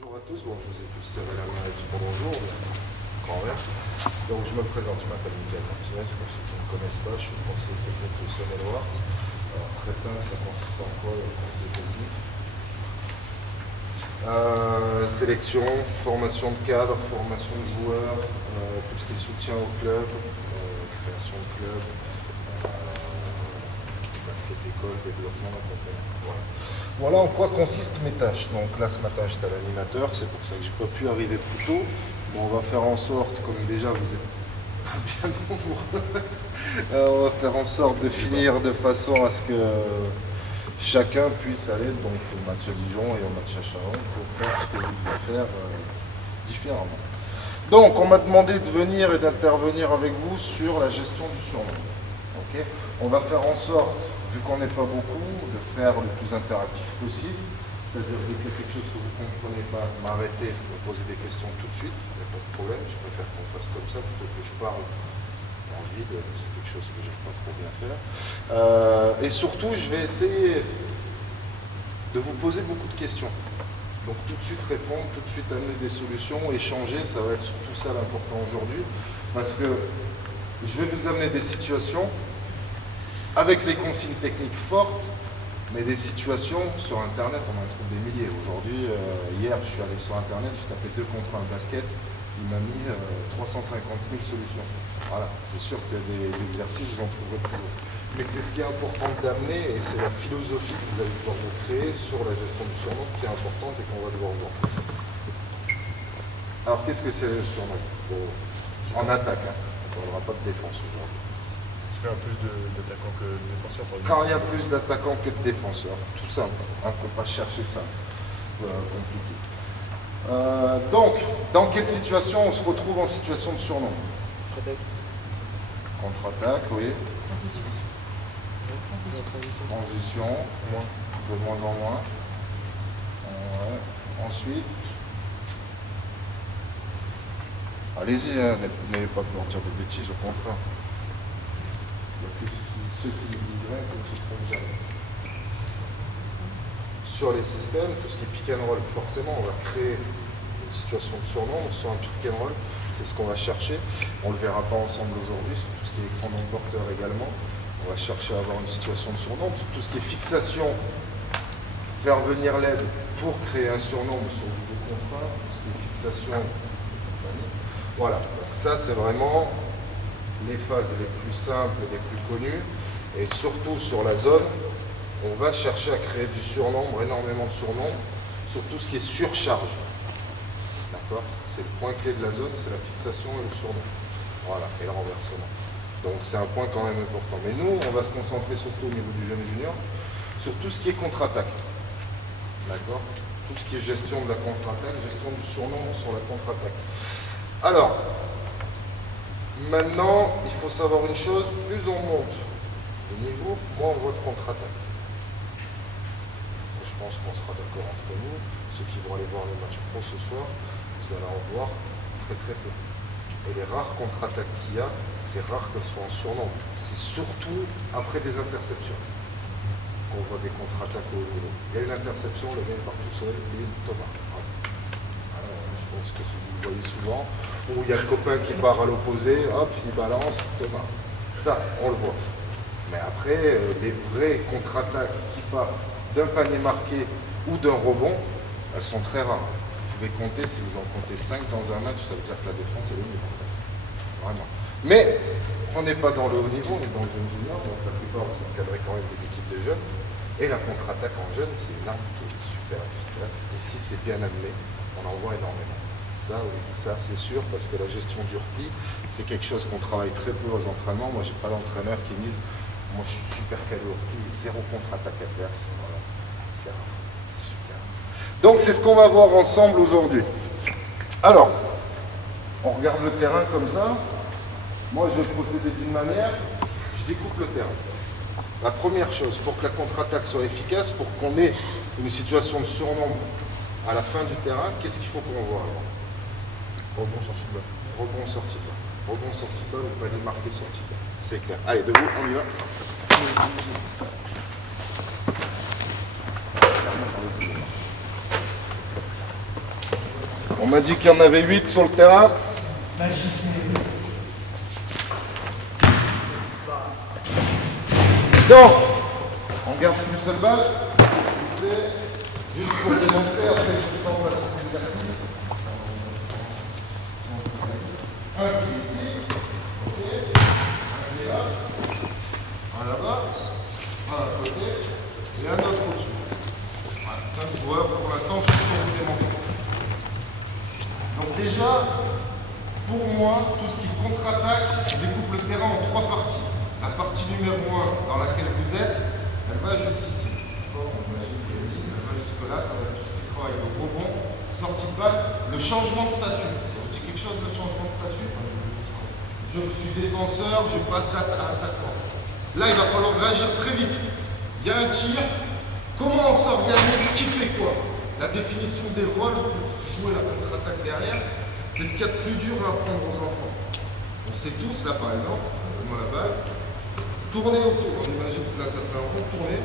Bonjour à tous, bon, je vous ai tous serré la main et dit bonjour, quand même. Donc je me présente, je m'appelle Michael Martinez, pour ceux qui ne me connaissent pas, je suis conseiller technique de Saône-et-Loire. Alors très simple, ça consiste en quoi le conseil technique? Sélection, formation de cadre, formation de joueurs, tout ce qui est soutien au club, création de club, basket école, développement, etc. Voilà en quoi consistent mes tâches. Donc là, ce matin, j'étais à l'animateur, c'est pour ça que je n'ai pas pu arriver plus tôt. Bon, on va faire en sorte, comme déjà vous êtes bien nombreux, on va faire en sorte de finir de façon à ce que chacun puisse aller donc, au match à Dijon et au match à Charonne pour faire ce que vous devez faire différemment. Donc, on m'a demandé de venir et d'intervenir avec vous sur la gestion du surnom. Okay, on va faire en sorte, vu qu'on n'est pas beaucoup, de faire le plus interactif possible. C'est-à-dire que dès qu'il y a quelque chose que vous ne comprenez pas, m'arrêter, me poser des questions tout de suite, il n'y a pas de problème. Je préfère qu'on fasse comme ça plutôt que je parle en vide, c'est quelque chose que je n'aime pas trop bien faire. Et surtout, je vais essayer de vous poser beaucoup de questions. Donc tout de suite répondre, tout de suite amener des solutions, échanger, ça va être surtout ça l'important aujourd'hui. Parce que je vais vous amener des situations avec les consignes techniques fortes, mais des situations sur Internet, on en trouve des milliers. Aujourd'hui, hier, je suis allé sur Internet, j'ai tapé 2 contre 1 basket, il m'a mis 350 000 solutions. Voilà, c'est sûr que des exercices, vous en trouverez plus. Mais c'est ce qui est important d'amener, et c'est la philosophie que vous allez devoir vous créer sur la gestion du surnom qui est importante et qu'on va devoir voir. Alors, qu'est-ce que c'est le surnom? En attaque, hein. On ne parlera pas de défense aujourd'hui. Il y a plus d'attaquants que de défenseurs. Quand il y a plus d'attaquants que de défenseurs, tout simple. On ne peut pas chercher ça. Compliqué. Donc, dans quelle situation on se retrouve en situation de surnom? Contre-attaque, oui. Transition, de moins en moins. Ouais. Ensuite, allez-y, hein, n'ayez pas peur de dire de bêtises, au contraire. Il y a plus ceux qui le diseraient que ne se trompent jamais. Sur les systèmes, tout ce qui est pick and roll, forcément, on va créer une situation de surnom sur un pick and roll. C'est ce qu'on va chercher. On ne le verra pas ensemble aujourd'hui, sur tout ce qui est écran non porteur également. On va chercher à avoir une situation de surnom. Sur tout ce qui est fixation, faire venir l'aide pour créer un surnom sur du 2 contre 1, tout ce qui est fixation. Voilà, donc ça c'est vraiment les phases les plus simples et les plus connues, et surtout sur la zone, on va chercher à créer du surnombre, énormément de surnombre, sur tout ce qui est surcharge. D'accord? C'est le point clé de la zone, c'est la fixation et le surnombre. Voilà, et le renversement. Donc c'est un point quand même important. Mais nous, on va se concentrer surtout au niveau du jeune junior, sur tout ce qui est contre-attaque. D'accord? Tout ce qui est gestion de la contre-attaque, gestion du surnombre sur la contre-attaque. Alors, maintenant, il faut savoir une chose, plus on monte de niveau, moins on voit de contre-attaque. Je pense qu'on sera d'accord entre nous. Ceux qui vont aller voir le match pro ce soir, vous allez en voir très très peu. Et les rares contre-attaques qu'il y a, c'est rare qu'elles soient en surnombre. C'est surtout après des interceptions qu'on voit des contre-attaques au haut niveau. Il y a une interception, le gars part tout seul, et Thomas. Je pense que vous le voyez souvent, où il y a le copain qui part à l'opposé, hop, il balance, Thomas. Ça, on le voit. Mais après, les vraies contre-attaques qui partent d'un panier marqué ou d'un rebond, elles sont très rares. Vous pouvez compter, si vous en comptez 5 dans un match, ça veut dire que la défense est le mieux. Vraiment. Mais on n'est pas dans le haut niveau, on est dans le jeune junior, donc la plupart vous encadrez quand même des équipes de jeunes. Et la contre-attaque en jeune, c'est une arme qui est super efficace. Et si c'est bien amené, on en voit énormément. Ça, oui, ça c'est sûr, parce que la gestion du repli, c'est quelque chose qu'on travaille très peu aux entraînements. Moi, j'ai pas d'entraîneur qui me dise, moi je suis super calé au repli, 0 contre-attaque adverse. Voilà. C'est rare, c'est super. Donc c'est ce qu'on va voir ensemble aujourd'hui. Alors, on regarde le terrain comme ça. Moi, je vais procéder d'une manière, je découpe le terrain. La première chose, pour que la contre-attaque soit efficace, pour qu'on ait une situation de surnombre à la fin du terrain, qu'est-ce qu'il faut qu'on voit alors? Rebond, sortie de balle. Rebond, sortie de balle. Rebond, sortie de balle, ou panier marqué, sortie de balle. C'est clair. Allez, debout, on y va. On m'a dit qu'il y en avait 8 sur le terrain. Donc, on garde une seule balle. Juste pour démontrer, après je vais pas passer l'exercice. Un qui est ici, ok, un qui est là, un là-bas, un à côté, et un autre au-dessus. Voilà, 5 joueurs pour l'instant, je suis pour vous démontrer. Donc déjà, pour moi, tout ce qui contre-attaque découpe le terrain en 3 parties. La partie numéro 1 dans laquelle vous êtes, elle va jusqu'ici. On imagine qu'il y a une ligne, elle va jusque-là, ça va être tout ce qui travaille le rebond, sortie de balle, le changement de statut. Ça vous dit quelque chose, le changement de statut? Je suis défenseur, je passe d'attaquant. Là, il va falloir réagir très vite. Il y a un tir. Comment on s'organise? Qui fait quoi? La définition des rôles pour jouer la contre-attaque derrière, c'est ce qu'il y a de plus dur à apprendre aux enfants. On sait tous, là par exemple, donne-moi la balle, tourner autour. On imagine que là ça fait un rond, tourner,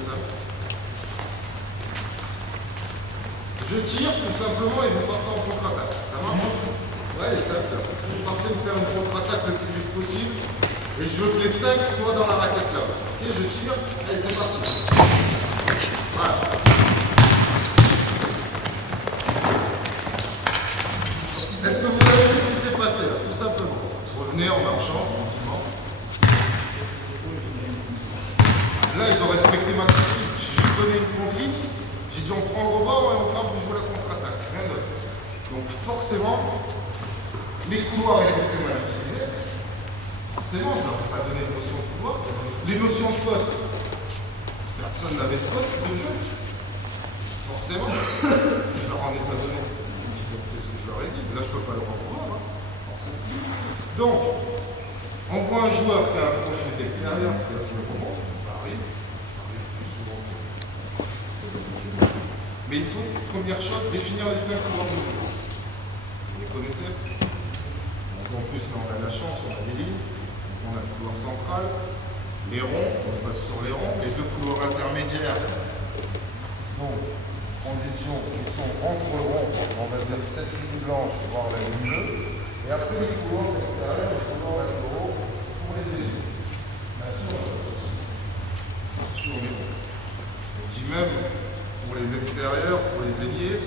ça. Je tire tout simplement et vous partez en contre-attaque. Ça marche? Ouais, elle est simple. Vous partez de faire une contre-attaque le plus vite possible. Et je veux que les 5 soient dans la raquette là. Ok, je tire. Allez, c'est parti. Voilà. Est-ce que vous avez vu ce qui s'est passé là? Tout simplement. Revenez en marchant, gentiment. Là, ils ont respecté ma consigne. J'ai juste donné une consigne. J'ai dit on prend le rebond et on frappe pour jouer la contre-attaque. Rien d'autre. Donc forcément, les couloirs étaient très mal utilisés. Forcément, je ne leur ai pas donné de notion de couloir. Les notions de poste, personne n'avait de poste de jeu. Forcément, je leur en ai pas donné. C'est ce que je leur ai dit. Mais là, je ne peux pas leur en vouloir. Hein. Donc, on voit un joueur qui a un profil extérieur, qui a le rebond, ça arrive plus souvent. Mais il faut, première chose, définir les 5 couloirs de jeu. Vous les connaissez? En plus, là, on a de la chance, on a des lignes. On a le couloir central, les ronds, on passe sur les ronds, les 2 couloirs intermédiaires. Donc, transition, ils sont entre ronds, on va dire cette ligne blanche, voire la ligne bleue. Et après les couloirs extérieurs, ils sont dans la ligne ronde pour les ailiers. Bien sûr, sur les ronds. Je dis même pour les extérieurs, pour les ailiers,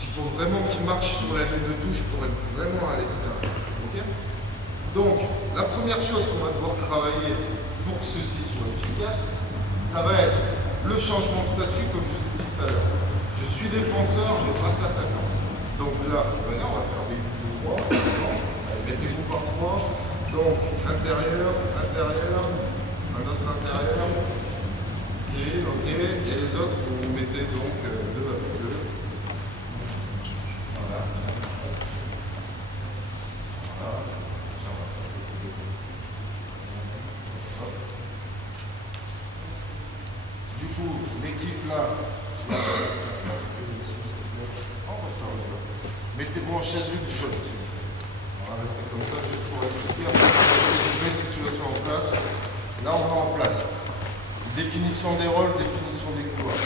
qu'il faut vraiment qu'ils marchent sur la ligne de touche pour être vraiment à l'extérieur. Okay? Donc, la première chose qu'on va devoir travailler pour que ceci soit efficace, ça va être le changement de statut, comme je vous ai dit tout à l'heure. Je suis défenseur, je passe attaquant. Donc là, on va faire des buts de 3. Mettez-vous par 3. Donc, intérieur, un autre intérieur. Ok, et les autres, vous mettez donc 2 avec 2. Voilà. Du coup, l'équipe là, mettez-vous en chaise une jaune. On va rester comme ça juste pour expliquer. Après, une situation en place. Là, on va en place. Définition des rôles, définition des couloirs.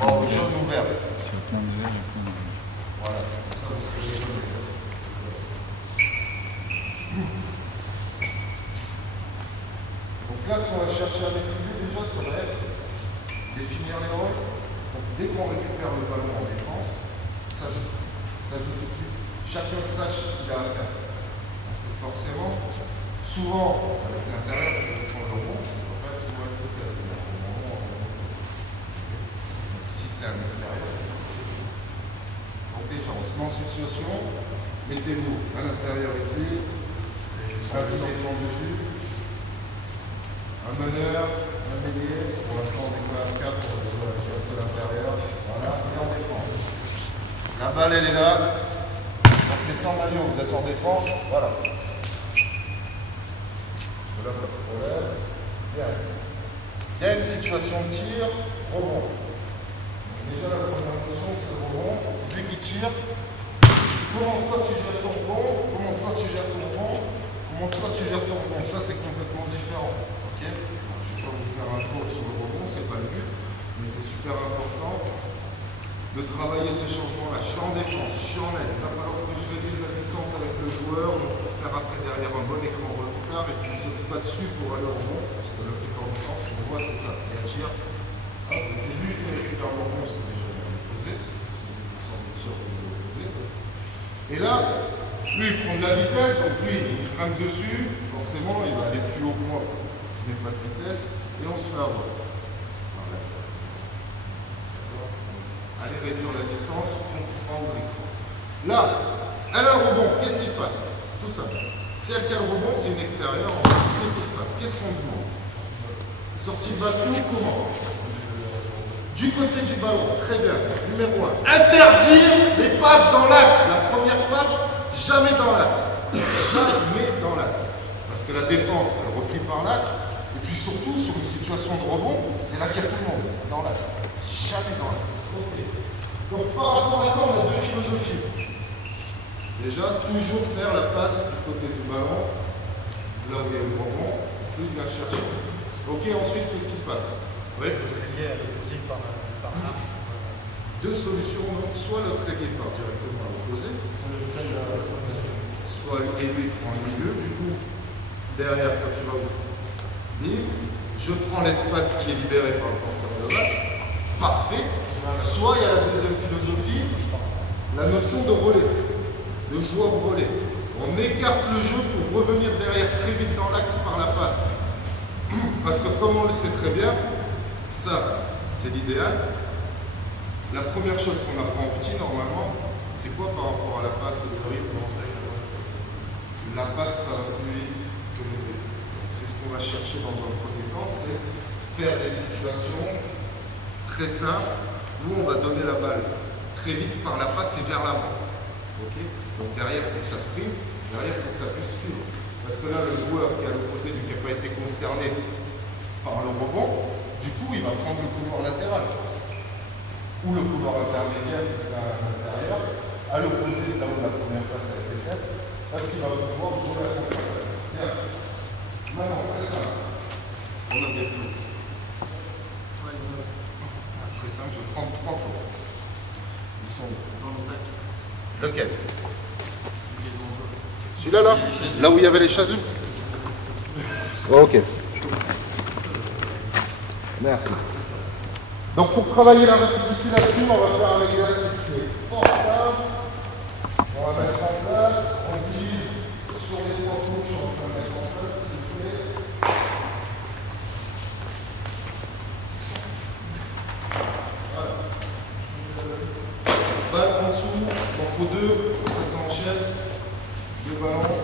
Bon, jaune ou vert. Voilà. Donc là, ce qu'on va chercher à maîtriser déjà, ça va être définir les rôles. Donc dès qu'on récupère le ballon en défense, ça joue tout de suite. Chacun sache ce qu'il a à faire. Parce que forcément, souvent, ça va être l'intérieur qui va prendre le rond, ça ne va pas être toujours être le cas. Donc si c'est un extérieur, donc déjà on se met en situation, mettez-vous à l'intérieur ici, un défend dessus, un meneur, un ailier, pour l'instant on est quand même 4 pour le seul intérieur, voilà, et en défense. La balle elle est là, donc les 100 maillots, vous êtes en défense, voilà. Voilà votre problème. Bien. Il y a une situation de tir, rebond. Déjà la première notion c'est le rebond, vu qu'il tire, comment toi tu gères ton rebond, comment toi tu gères ton rebond, comment toi tu gères ton rebond, ça c'est complètement différent. Ok. vais pas vous faire un tour sur le rebond, c'est pas le but, mais c'est super important de travailler ce changement-là. Je suis en défense, je suis en aide. Il va falloir que je réduise la distance avec le joueur, donc pour faire après derrière un bon écran retard et puis il ne saute pas dessus pour aller au rebond, parce que la plupart du temps, ce qu'on voit, c'est ça. Il attire. Hop, c'est lui qui récupère le rebond, parce que déjà il est posé. C'est lui qui posé. Et là, lui il prend de la vitesse, donc lui il grimpe dessus, forcément il va aller plus haut que moi. Je n'ai pas de vitesse, et on se fait avoir. Allez réduire la distance pour prendre l'écran. Là, elle a un rebond, qu'est-ce qui se passe? Tout ça. Si elle a le rebond, c'est une extérieure, qu'est-ce qui se passe? Qu'est-ce qu'on demande? Sortie de balle comment? Du côté du ballon, très bien. Numéro 1. Interdire les passes dans l'axe. La première passe, jamais dans l'axe. Jamais dans l'axe. Parce que la défense, elle replie par l'axe. Et puis surtout, sur une situation de rebond, c'est là qu'il y a tout le monde. Dans l'axe. Jamais dans l'axe. Okay. Donc par rapport à ça, on a deux philosophies. Déjà, toujours faire la passe du côté du ballon, là où il y a le rebond, plus bien chercher. Ok, ensuite, qu'est-ce qui se passe? Oui. Le tréguier à l'opposé par marche. Deux solutions, donc soit le tréguier part directement à l'opposé, soit lui prend le milieu, du coup, derrière, quand tu vas libre, je prends l'espace qui est libéré par le porteur de balle, parfait. Soit il y a la deuxième philosophie, la notion de relais, de joueur relais. On écarte le jeu pour revenir derrière très vite dans l'axe par la face. Parce que comme on le sait très bien, ça c'est l'idéal. La première chose qu'on apprend petit normalement, c'est quoi par rapport à la passe et le rythme? La passe, ça va plus vite que le rythme. C'est ce qu'on va chercher dans un premier temps, c'est faire des situations très simples. Nous, on va donner la balle très vite par la face et vers l'avant. Okay. Donc derrière, il faut que ça se prime, derrière, il faut que ça puisse suivre. Parce que là, le joueur qui a l'opposé, qui n'a pas été concerné par le rebond, du coup, il va prendre le couloir latéral. Ou le couloir intermédiaire, si c'est à l'intérieur, à l'opposé de là où la première passe a été faite, parce qu'il va pouvoir jouer à la contre. Bien. Maintenant, très simple. On a des flots. Très simple, je vais prendre 3 points. Ils sont dans le sac. Lequel? Celui-là, là? Là où il y avait les chasubles? Oh, ok. Merci. Donc pour travailler la réticulation, on va faire un exercice qui est fort simple. On va mettre en place, on utilise sur les 3 couches, on va mettre en place, s'il vous plaît. Balle en dessous, il en faut 2, ça s'enchaîne. 2 ballons.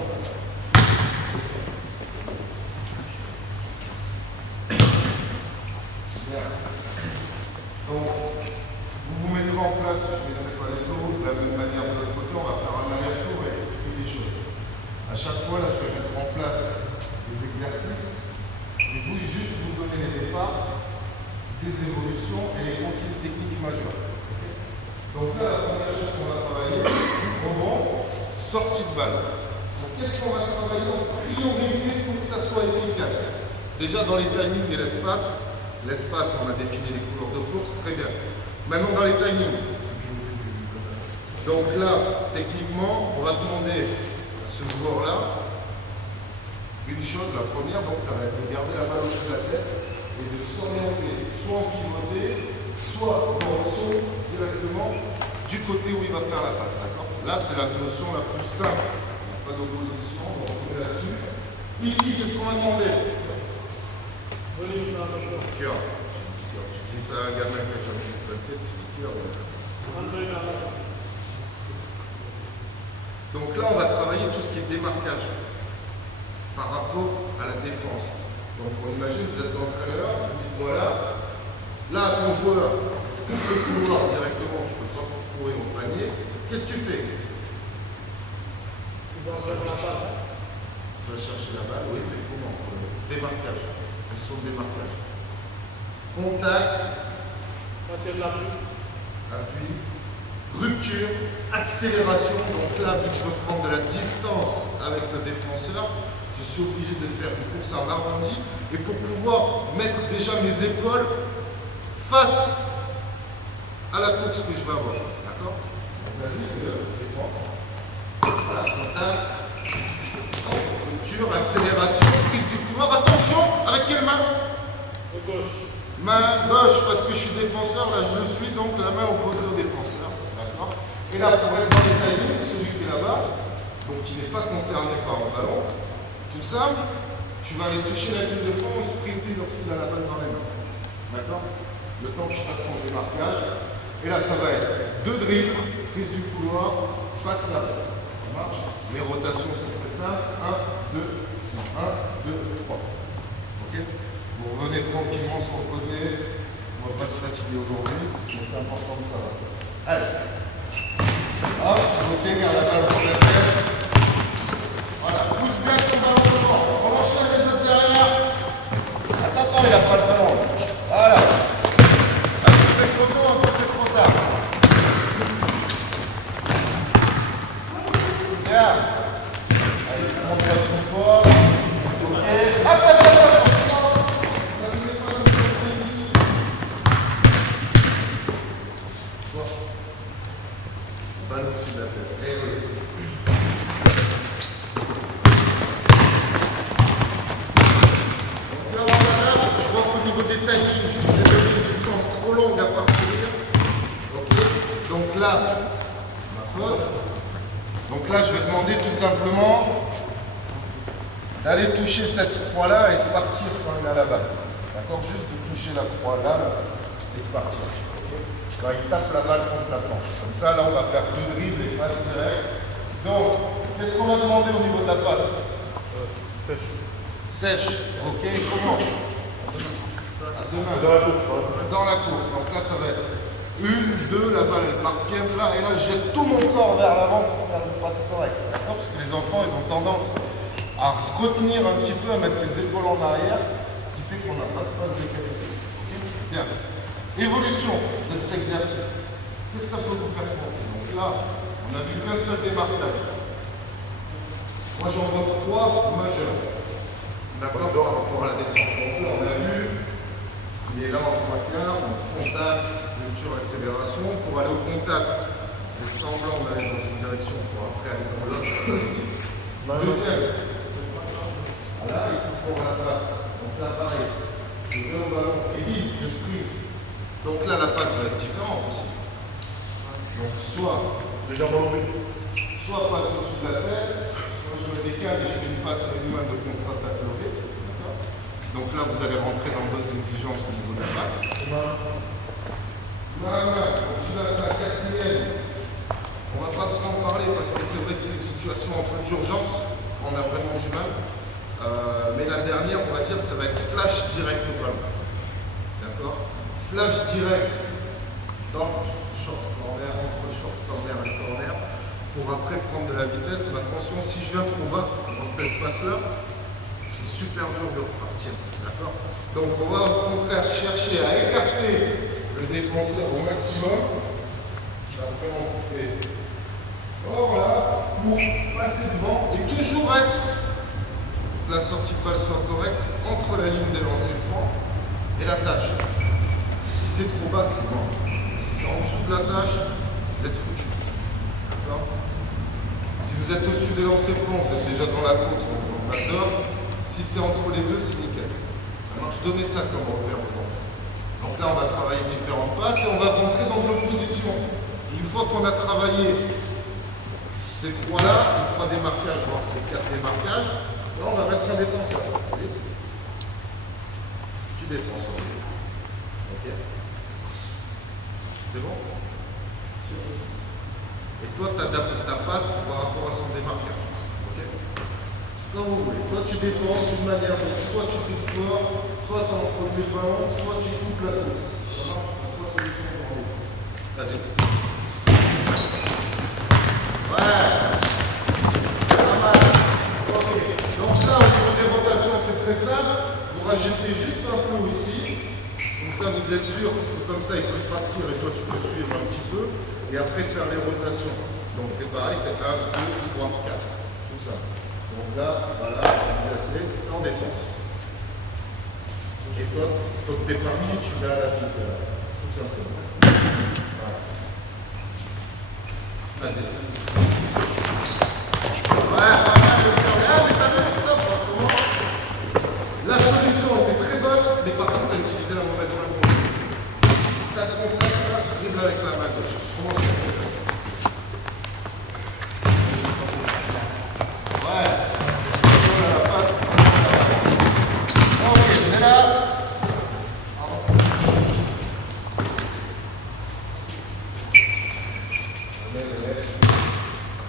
Bien. Donc, vous vous mettrez en place, je ne mettrai pas les dos, de la même manière de l'autre côté, on va faire un aller-retour et expliquer les choses. À chaque fois, là, je vais mettre en place des exercices. Et vous, juste vous donner les départs, des évolutions et les consignes techniques majeures. Donc là, la première chose qu'on va travailler, rebond, sortie de balle. Donc qu'est-ce qu'on va travailler en priorité pour que ça soit efficace? Déjà dans les timings et l'espace, on a défini les couleurs de course, très bien. Maintenant dans les timings. Donc là, techniquement, on va demander à ce joueur-là une chose, la première, donc ça va être de garder la balle au-dessus de la tête et de s'orienter soit en pivoté, soit dans le saut directement du côté où il va faire la passe. Là, c'est la notion la plus simple. Il n'y a pas d'opposition, on va retrouver là-dessus. Ici, qu'est-ce qu'on va demander? Cœur. Si c'est un gamin qui a jamais fait de basket, tu dis cœur. Donc là, on va travailler tout ce qui est démarquage par rapport à la défense. Donc on imagine, vous êtes entraîneur, vous dites voilà, là ton joueur coupe le couloir directement, je ne peux pas courir au panier. Qu'est-ce que tu fais? Tu vas chercher la balle, oui, mais comment? Démarquage. Elles sont démarquage. Contact. Appui. Rupture. Accélération. Donc là, vu que je veux prendre de la distance avec le défenseur, je Je suis obligé de le faire. Il faut que ça arrondi. Et pour pouvoir mettre déjà mes épaules face à la course que je vais avoir. D'accord? Vas-y, fais-le. Voilà, contact. Rupture, accélération, prise du pouvoir. Attention, avec quelle main? Gauche. Main gauche, parce que je suis défenseur, là je le suis, donc la main opposée au défenseur. D'accord? Et là, pour être dans les timings, celui qui est là-bas, donc qui n'est pas concerné par le ballon, tout simple, tu vas aller toucher la ligne de fond et sprinter lorsqu'il a la balle dans les mains. D'accord? Le temps qu'il fasse son démarquage. Et là, ça va être 2 drills, prise du couloir, face à la. Ça marche? Les rotations, c'est très simple. 1, 2, 1, 2, 3. Ok? Vous revenez tranquillement sur le côté. On ne va pas se fatiguer aujourd'hui, mais c'est important que ça va. Allez. Hop, ok, garde la balle pour la tête. Voilà, pousse bien ton ballon devant. On enchaîne les autres derrière. Attends, il n'a pas le ballon. Voilà. Un peu c'est trop tôt, un peu c'est trop tard. Bien. Allez, c'est mon bien son poids. Ok. Hop, hop, hop, hop. Balle au-dessus de la tête. Eh oui. Donc là, voilà, je vois qu'au niveau des timings, je vous ai donné une distance trop longue à parcourir. Ok. Donc là, ma faute. Donc là, je vais demander tout simplement d'aller toucher cette croix-là et de partir quand il a la balle. D'accord? Juste de toucher la croix là et de partir. Quand il tape la balle contre la planche. Comme ça, là, on va faire 2 dribbles et passe direct. Donc, qu'est-ce qu'on va demander au niveau de la passe? Sèche. Sèche. Ok, comment? À 2 mains. Dans la course. Dans la course. Donc là, ça va être 1, 2, la balle, elle part bien là. Et là, je jette tout mon corps vers l'avant pour faire une passe correcte. D'accord? Parce que les enfants, ils ont tendance à se retenir un petit peu, à mettre les épaules en arrière, ce qui fait qu'on n'a pas de passe décalée. Ok? Bien. Évolution de cet exercice. Qu'est-ce que ça peut vous faire penser? Donc là, on a vu qu'un seul démarquage. Moi, j'en vois 3 majeurs. D'accord? Par rapport à la défense. Donc là, on a vu, il est là en 3 quarts, contact, rupture, accélération. Pour aller au contact, les semblants d'aller dans une direction pour après aller dans l'autre. Deuxième. Voilà, il faut pour la passe. Donc là, pareil. Je vais au ballon et bim, je sprint. Donc là, la passe va être différente aussi. Donc soit Légèrement levé. soit passe au-dessus de la tête, soit je me décale et je fais une passe à une main de contre-attaque levée. Donc là, vous allez rentrer dans d'autres exigences au niveau de la passe. Main, donc celui-là, c'est un quatrième. On ne va pas trop en parler parce que c'est vrai que c'est une situation un peu d'urgence. On a vraiment du mal. Mais la dernière, on va dire, ça va être flash direct au ballon. D'accord? Flash direct dans short corner, entre short corner et corner, pour après prendre de la vitesse. Mais attention, si je viens trop bas dans cet espace-là, c'est super dur de repartir. D'accord? Donc on va au contraire chercher à écarter le défenseur au maximum, qui va vraiment couper. Voilà, pour passer devant et toujours être, la sortie de balle soit correcte, entre la ligne des lancers francs et la tâche. Si c'est trop bas, c'est bon. Si c'est en dessous de la tâche, vous êtes foutu. D'accord? Si vous êtes au-dessus des lancers francs, vous êtes déjà dans la côte, donc on va d'or. Si c'est entre les deux, c'est nickel. Ça marche. Donnez ça comme repère aux enfants. Donc là, on va travailler différentes passes et on va rentrer dans l'opposition. Une fois qu'on a travaillé ces 3-là, ces 3 démarquages, voire ces 4 démarquages, là, on va mettre un défenseur. Tu défenseur. Ok. C'est bon? Et toi, tu adaptes ta passe par rapport à son démarquage. Ok? Comme vous voulez. Soit tu défends d'une manière, donc soit tu coupes fort, soit tu introduis le ballon, soit tu coupes la course. Ça marche? 3 solutions pour vous. Vas-y. Ouais. Pas mal. Ok. Donc là, au niveau des rotations, c'est très simple. Vous rajoutez juste un peu ici. Comme ça, vous êtes sûr, parce que comme ça, il peut partir et toi, tu peux suivre un petit peu. Et après, faire les rotations. Donc c'est pareil, c'est 1, 2, 3, 4. Tout ça. Donc là, voilà, placé en défense. Et toi, quand tu es parti, tu vas à la fille, tout simplement. Voilà. Vas-y. La solution était très bonne, mais par contre, tu as utilisé la mauvaise main gauche. Tac, contact, dribble avec la main gauche. Comment ça fait? Ouais. Sur la passe. Ok, on est là.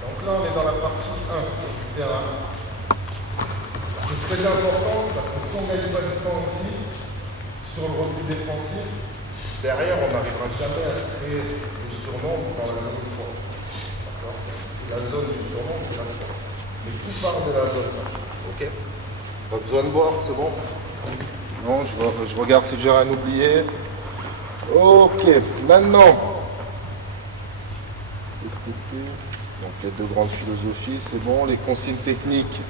Donc là, on est dans la partie 1 du terrain. C'est très important parce que si on gagne pas du temps ici, sur le repli défensif, derrière on n'arrivera jamais à se créer le surnombre dans la zone 3. D'accord? C'est la zone du surnombre, c'est la 3. Mais tout part de la zone 1. Ok? Pas besoin de boire, c'est bon? Non, je regarde si j'ai rien oublié. Ok, maintenant. Donc les deux grandes philosophies, c'est bon. Les consignes techniques.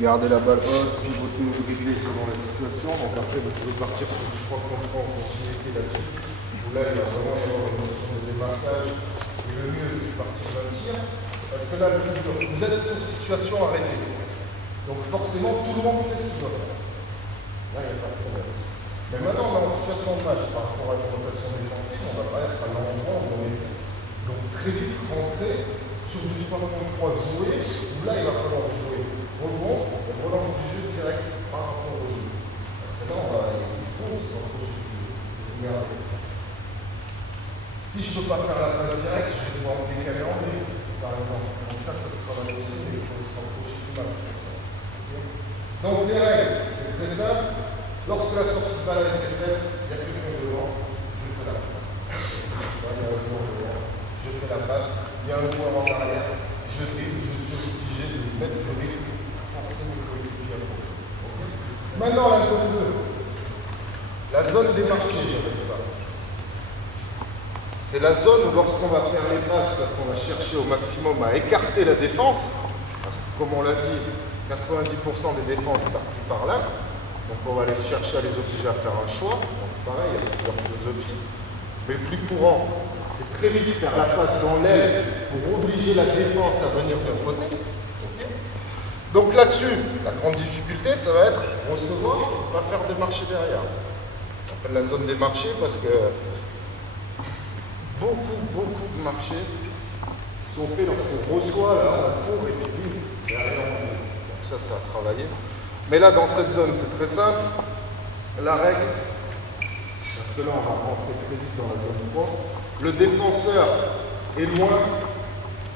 Gardez la balle haute, pivoter ou dribbler selon la situation. Donc après, vous pouvez partir sur du 3 contre 3 en continuité là-dessus. Où là, il va vraiment y avoir une notion de démarquage. Et le mieux, c'est de partir d'un tir. Parce que là, vous êtes sur une situation arrêtée. Donc forcément, tout le monde sait ce qu'il doit faire. Là, il n'y a pas de problème. Mais maintenant, on est en situation de match par rapport à une rotation défensive. On va pas être à l'endroit où on est. Donc très vite rentrer sur du 3 contre 3 joué. Où là, il va falloir jouer. Rebond, on relance du jeu direct par rapport au jeu. Parce que là, il faut se rapprocher du garder. Si je ne peux pas faire la passe directe, je vais devoir me décaler en ligne, par exemple. Donc ça se travaille aussi, mais il faut se rapprocher du match. Okay. Donc les règles, c'est très simple. Lorsque la sortie de balle est faite, il y a quelqu'un devant, je fais la passe. Il y a un joueur devant, je fais la passe. Il y a un joueur en arrière, je dribble, je suis obligé de lui mettre, je dribble. Maintenant, la zone 2. La zone des marchés, c'est la zone où lorsqu'on va faire les passes, on va chercher au maximum à écarter la défense, parce que comme on l'a dit, 90% des défenses s'appuient par là, donc on va aller chercher à les obliger à faire un choix. Donc pareil, il y a plusieurs philosophies. Mais le plus courant, c'est très vite faire la passe dans l'aile pour obliger la défense à venir d'un côté. Donc là-dessus, la grande difficulté, ça va être recevoir, pas faire des marchés derrière. On appelle la zone des marchés parce que beaucoup de marchés sont faits lorsqu'on reçoit, là, on court et puis derrière on court. Donc ça a travaillé. Mais là, dans cette zone, c'est très simple. La règle, parce que là, on va rentrer très vite dans la zone 3. Le défenseur est loin,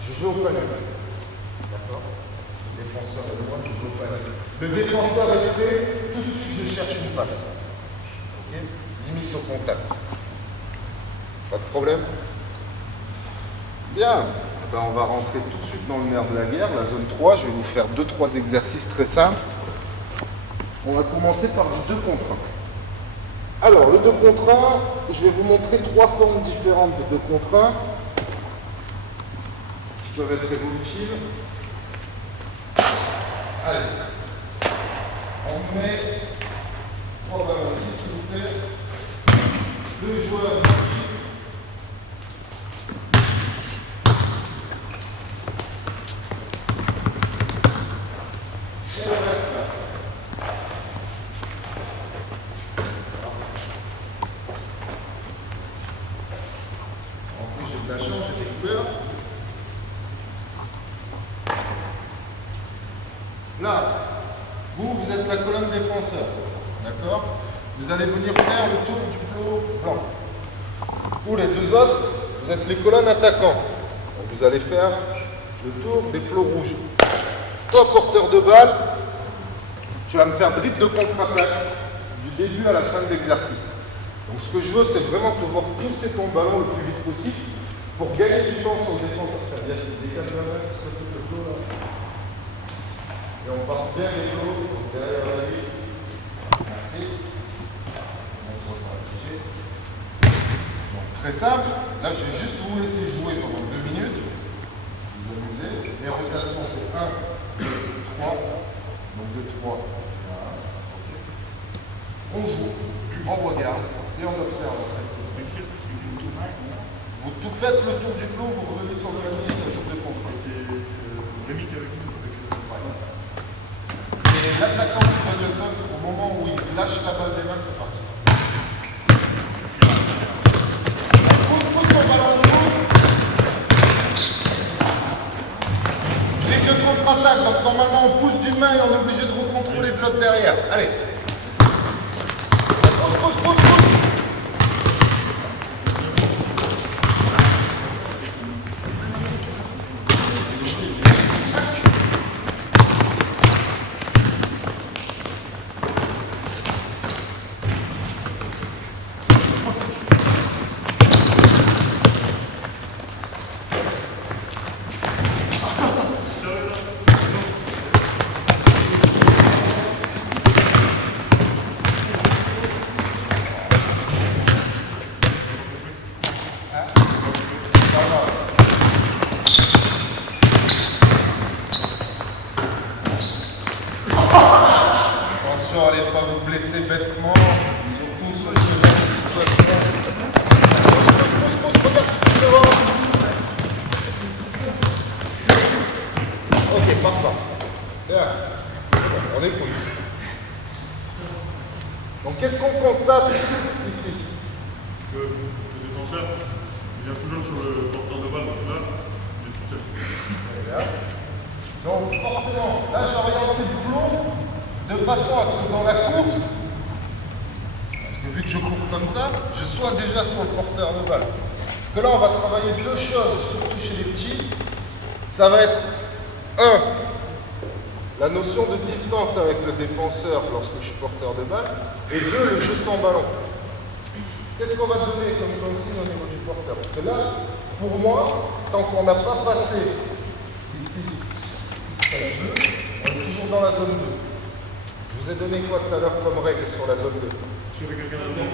je joue au panier. D'accord? Le défenseur est loin, je joue au panier. Le défenseur est prêt, tout de suite, je cherche une passe. Okay? Limite au contact. Pas de problème? Bien. Ben, on va rentrer tout de suite dans le nerf de la guerre, la zone 3. Je vais vous faire 2-3 exercices très simples. On va commencer par le 2 contre 1. Alors, le 2 contre 1, je vais vous montrer 3 formes différentes de 2 contre 1 qui peuvent être évolutives. Allez, on met 3 ballons ici, s'il vous plaît. 2 joueurs ici. Et le reste là. En plus, j'ai de la chance, j'ai des couleurs. Là, vous êtes la colonne défenseur. D'accord? Vous allez venir faire le tour du plot blanc. Ou les deux autres, vous êtes les colonnes attaquants. Donc vous allez faire le tour des plots rouges. Toi, porteur de balle, tu vas me faire dribble de contre-attaque du début à la fin de l'exercice. Donc ce que je veux, c'est vraiment pouvoir pousser ton ballon le plus vite possible pour gagner du temps sur le défenseur. C'est-à-dire, si décale la main, ça fait le plot là. Et on part bien les plots derrière la ligne. Merci. Donc très simple. Là, je vais juste vous laisser jouer pendant 2 minutes. Vous amusez. Les rotations, c'est 1, 2, 3. 2, 3. On joue, on regarde et on observe. Vous tout faites le tour du clos, vous revenez sur le panier et ça joue des pompes. C'est Rémi qui est avec nous. Et l'attaquant du Boston, au moment où il lâche la balle des mains, c'est parti. Pousse ton ballon, pousse. Ligue de contre-attaque, donc normalement on pousse d'une main et on est obligé de recontrôler de l'autre derrière. Allez. Pousse, pousse, pousse, pousse. Attention à ne pas vous blesser bêtement, surtout sur ce genre de situation. Pousse, regarde, devant. Ok, partant. Bien. On est cool. Donc qu'est-ce qu'on constate ici? Que le défenseur vient toujours sur le porteur de balle, donc là, il est tout seul. Bien. Donc forcément, là j'ai orienté le plomb de façon à ce que dans la course, parce que vu que je cours comme ça, je sois déjà sur le porteur de balle. Parce que là on va travailler deux choses, surtout chez les petits. Ça va être la notion de distance avec le défenseur lorsque je suis porteur de balle, et 2, le jeu sans ballon. Qu'est-ce qu'on va donner comme consigne au niveau du porteur? Parce que là, pour moi, tant qu'on n'a pas passé ici le jeu, on est toujours dans la zone 2. Je vous ai donné quoi tout à l'heure comme règle sur la zone 2? Si on fait quelqu'un d'avant,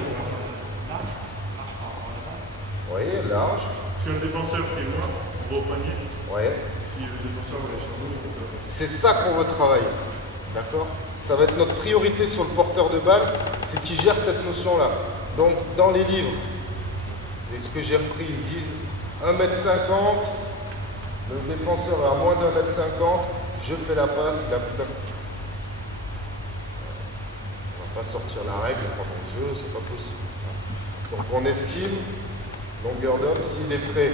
Vous voyez, large. si un défenseur qui est loin, on va au panier. Ouais. Si le défenseur est sur nous, C'est ça qu'on veut travailler. D'accord? Ça va être notre priorité sur le porteur de balle, c'est qu'il gère cette notion-là. Donc, dans les livres, et ce que j'ai repris, ils disent 1m50, le défenseur est à moins d'1m50, je fais la passe, il a plus d'un. On va pas sortir la règle pendant le jeu, c'est pas possible. Donc, on estime, longueur d'homme, s'il est prêt,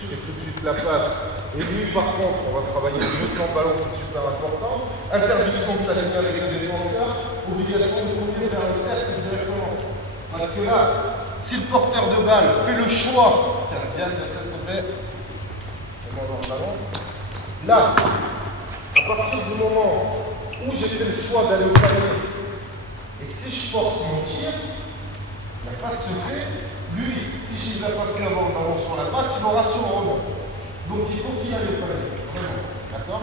je fais tout de suite la passe. Et lui, par contre, on va travailler le jeu sans ballon, c'est super important. Interdiction de s'aligner avec le défenseur, obligation de courir vers le cercle directement. Parce que là, si le porteur de balle fait le choix, tiens, viens, ça s'il te plaît, on va voir le ballon. Là, à partir du moment où j'ai fait le choix d'aller au panier, et si je force mon tir, il n'y a pas de secret. Lui, si je n'ai pas pris avant le ballon sur la passe, il aura son rebond. Donc il faut qu'il aille au panier. D'accord?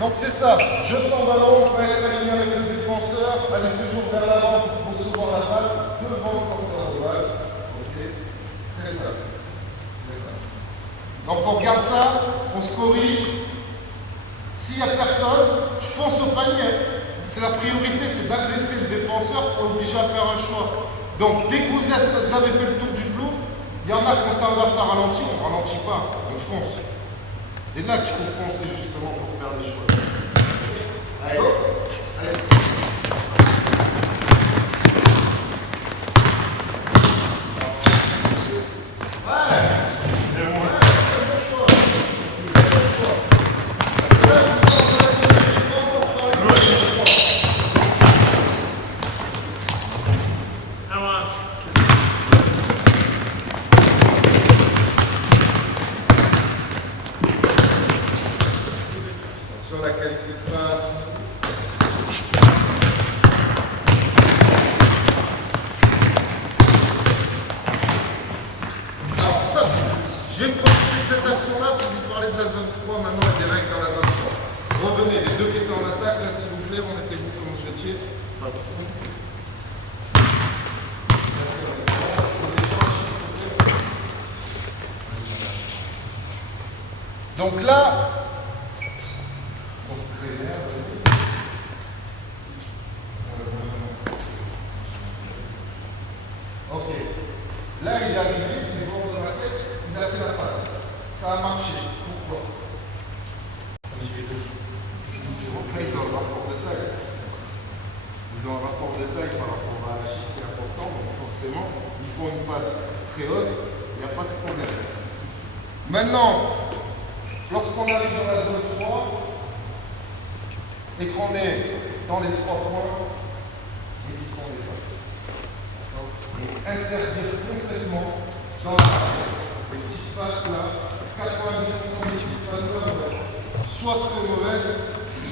Donc c'est ça. Je sens ballon, on va être aligné avec le défenseur, aller toujours vers l'avant pour recevoir la balle, devant le porteur de balle. Ok? Très simple. Très simple. Donc on regarde ça, on se corrige. S'il n'y a personne, je fonce au panier. C'est la priorité, c'est d'agresser le défenseur pour l'obliger à faire un choix. Donc, dès que vous avez fait le tour du clou, il y en a qui ont tendance à ralentir, on ne ralentit pas, on fonce. C'est là qu'il faut foncer justement pour faire des choix. Allez, go. Allez. Sur la qualité de passe. Alors stop. Je vais profiter de cette action-là pour vous parler de la zone 3 maintenant et des règles dans la zone 3. Revenez, les deux qui étaient en attaque, là s'il vous plaît, remettez-vous comme vous étiez. Donc là, place très haute, il n'y a pas de problème. Maintenant, lorsqu'on arrive dans la zone 3 et qu'on est dans les 3 points, évitons les passes. Et interdire complètement dans la partie. Les petites passes là, 90% des petites passes là, soit très mauvaises,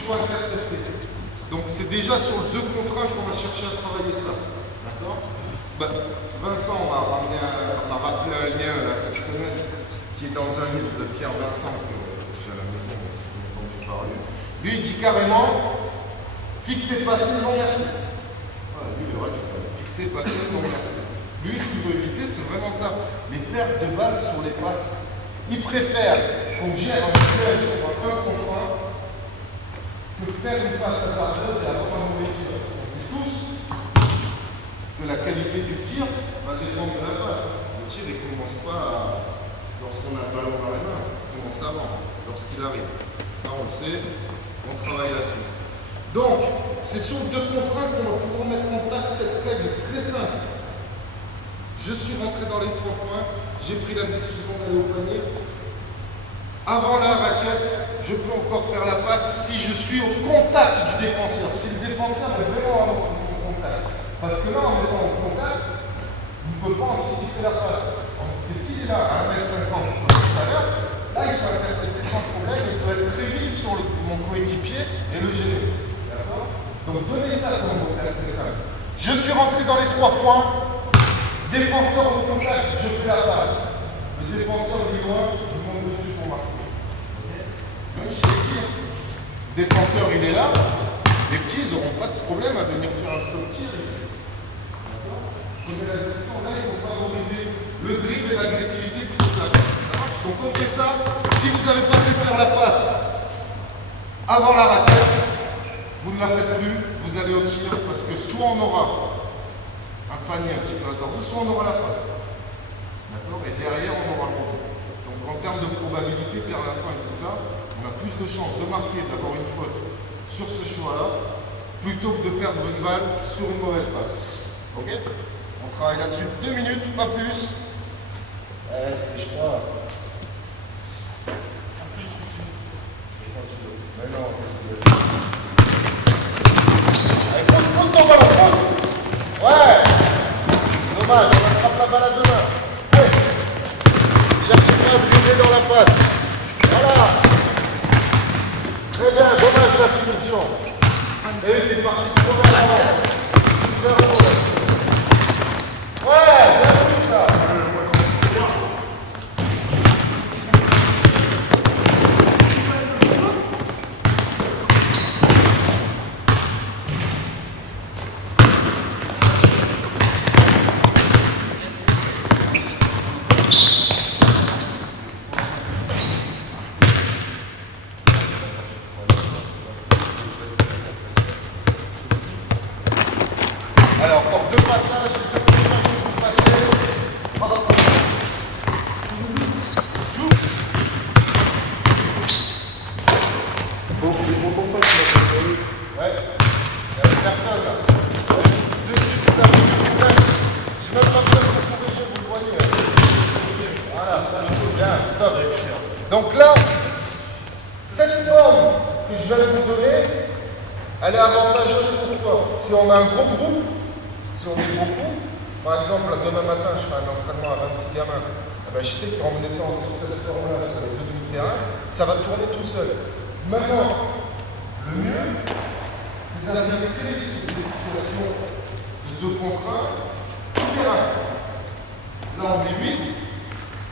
soit interceptées. Donc c'est déjà sur le 2 contre 1 qu'on va chercher à travailler ça. D'accord? Vincent, on m'a rappelé un lien là, cette semaine qui est dans un livre de Pierre Vincent que j'ai à la maison, mais c'est longtemps que j'ai parlé. Lui, il dit carrément fixer, passer, non merci. Voilà, lui, il aurait dit fixer, passer, non merci. Lui, ce qu'il veut éviter, c'est vraiment ça. Les pertes de balles sur les passes. Il préfère qu'on gère un duel sur un 1 contre 1 que faire une passe hasardeuse et avoir un mauvais tir. On sait tous que la qualité du tir va dépendre de la passe. Le tir, il ne commence pas lorsqu'on a le ballon dans les mains, il commence avant, lorsqu'il arrive. Ça, on le sait, on travaille là-dessus. Donc, c'est sur le 2 contre 1 qu'on va pouvoir mettre en place cette règle très simple. Je suis rentré dans les 3 points, j'ai pris la décision d'aller au panier. Avant la raquette, je peux encore faire la passe si je suis au contact du défenseur. Si le défenseur est vraiment en contact. Parce que là, en étant en contact, il ne peut pas anticiper la passe. Parce que s'il est là à 1m50 comme tout à l'heure, là, il peut intercepter sans problème, il peut être très vite sur mon coéquipier et le gêner. D'accord? Donc, donnez ça comme vocable très simple. Je suis rentré dans les 3 points. Défenseur au contact, je fais la passe. Le défenseur est loin, je monte dessus pour marquer. Le défenseur il est là, les petits ils n'auront pas de problème à venir faire un stop tir ici. Prenez la décision, là il faut favoriser le dribble et l'agressivité plutôt que la passe. Donc on fait ça, si vous n'avez pas pu faire la passe avant la raquette, vous ne la faites plus, vous allez au tir parce que soit on aura un panier un petit peu hasardeux, soit on aura la faute. D'accord? Et derrière on aura le rebond. Donc en termes de probabilité, Pierre Vincent dit ça, on a plus de chances de marquer, d'avoir une faute sur ce choix-là, plutôt que de perdre une balle sur une mauvaise passe. Ok? On travaille là-dessus 2 minutes, pas plus. Je crois. Mais non, allez, pousse ton ballon, pousse! Ouais! Dommage, on attrape la balle à 2 mains. Ouais. Cherchez bien à dribbler dans la passe. Voilà! Très bien, dommage la finition. Et oui, t'es parti trop vers l'avant. Super beau. Ouais, bien vu ça. Alors, pour 2 passages, les 2 prochains que vous passez. Bon, c'est bon pour ça, ouais, il n'y avait personne là. Dessus, vous avez du problème. Je mets pas besoin de vous corriger, vous le voyez. Voilà, ça c'est bien, stop. Donc là, cette forme que je vais vous donner, elle est avantageuse pour toi. Si on a un gros groupe, si on est beaucoup, par exemple, demain matin, je fais un entraînement à 26 gamins, je sais qu'en étant sur cette forme-là, sur les 2 demi-terrains, ça va tourner tout seul. Maintenant, le mieux, c'est d'arriver très vite sur des situations de 2 contre 1, tout terrain. Là, on est 8,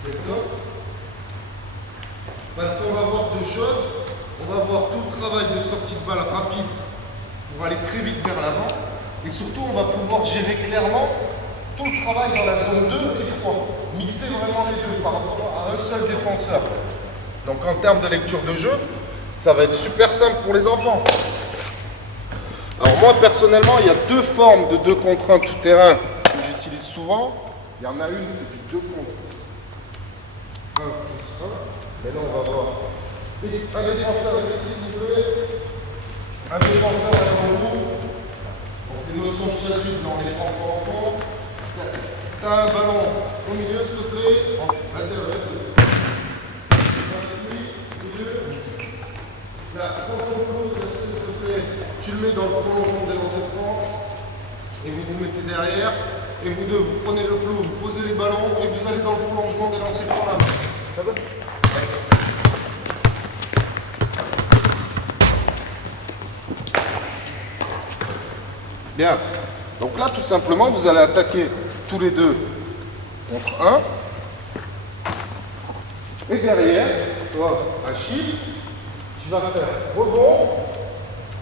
c'est top. Parce qu'on va voir 2 choses. On va voir tout le travail de sortie de balle rapide pour aller très vite vers l'avant. Et surtout, on va pouvoir gérer clairement tout le travail dans la zone 2 et 3. Mixer vraiment les deux par rapport à un seul défenseur. Donc en termes de lecture de jeu, ça va être super simple pour les enfants. Alors moi, personnellement, il y a 2 formes de 2 contre 1 tout terrain que j'utilise souvent. Il y en a une, c'est du 2 contre 1 contre 1. Mais là, on va voir un défenseur ici, s'il vous plaît. Un défenseur à l'avant. Donc les notions de statut dans les enfants. T'as un ballon au milieu, s'il te plaît. Vas-y, là, prends ton flot, s'il te plaît. Tu le mets dans le prolongement des lancers francs. Et vous vous mettez derrière. Et vous deux, vous prenez le flot, vous posez les ballons et vous allez dans le prolongement des lancers francs là-bas. Ça va ? Bien. Donc là, tout simplement, vous allez attaquer tous les deux contre un. Et derrière, toi, Achille, tu vas faire rebond,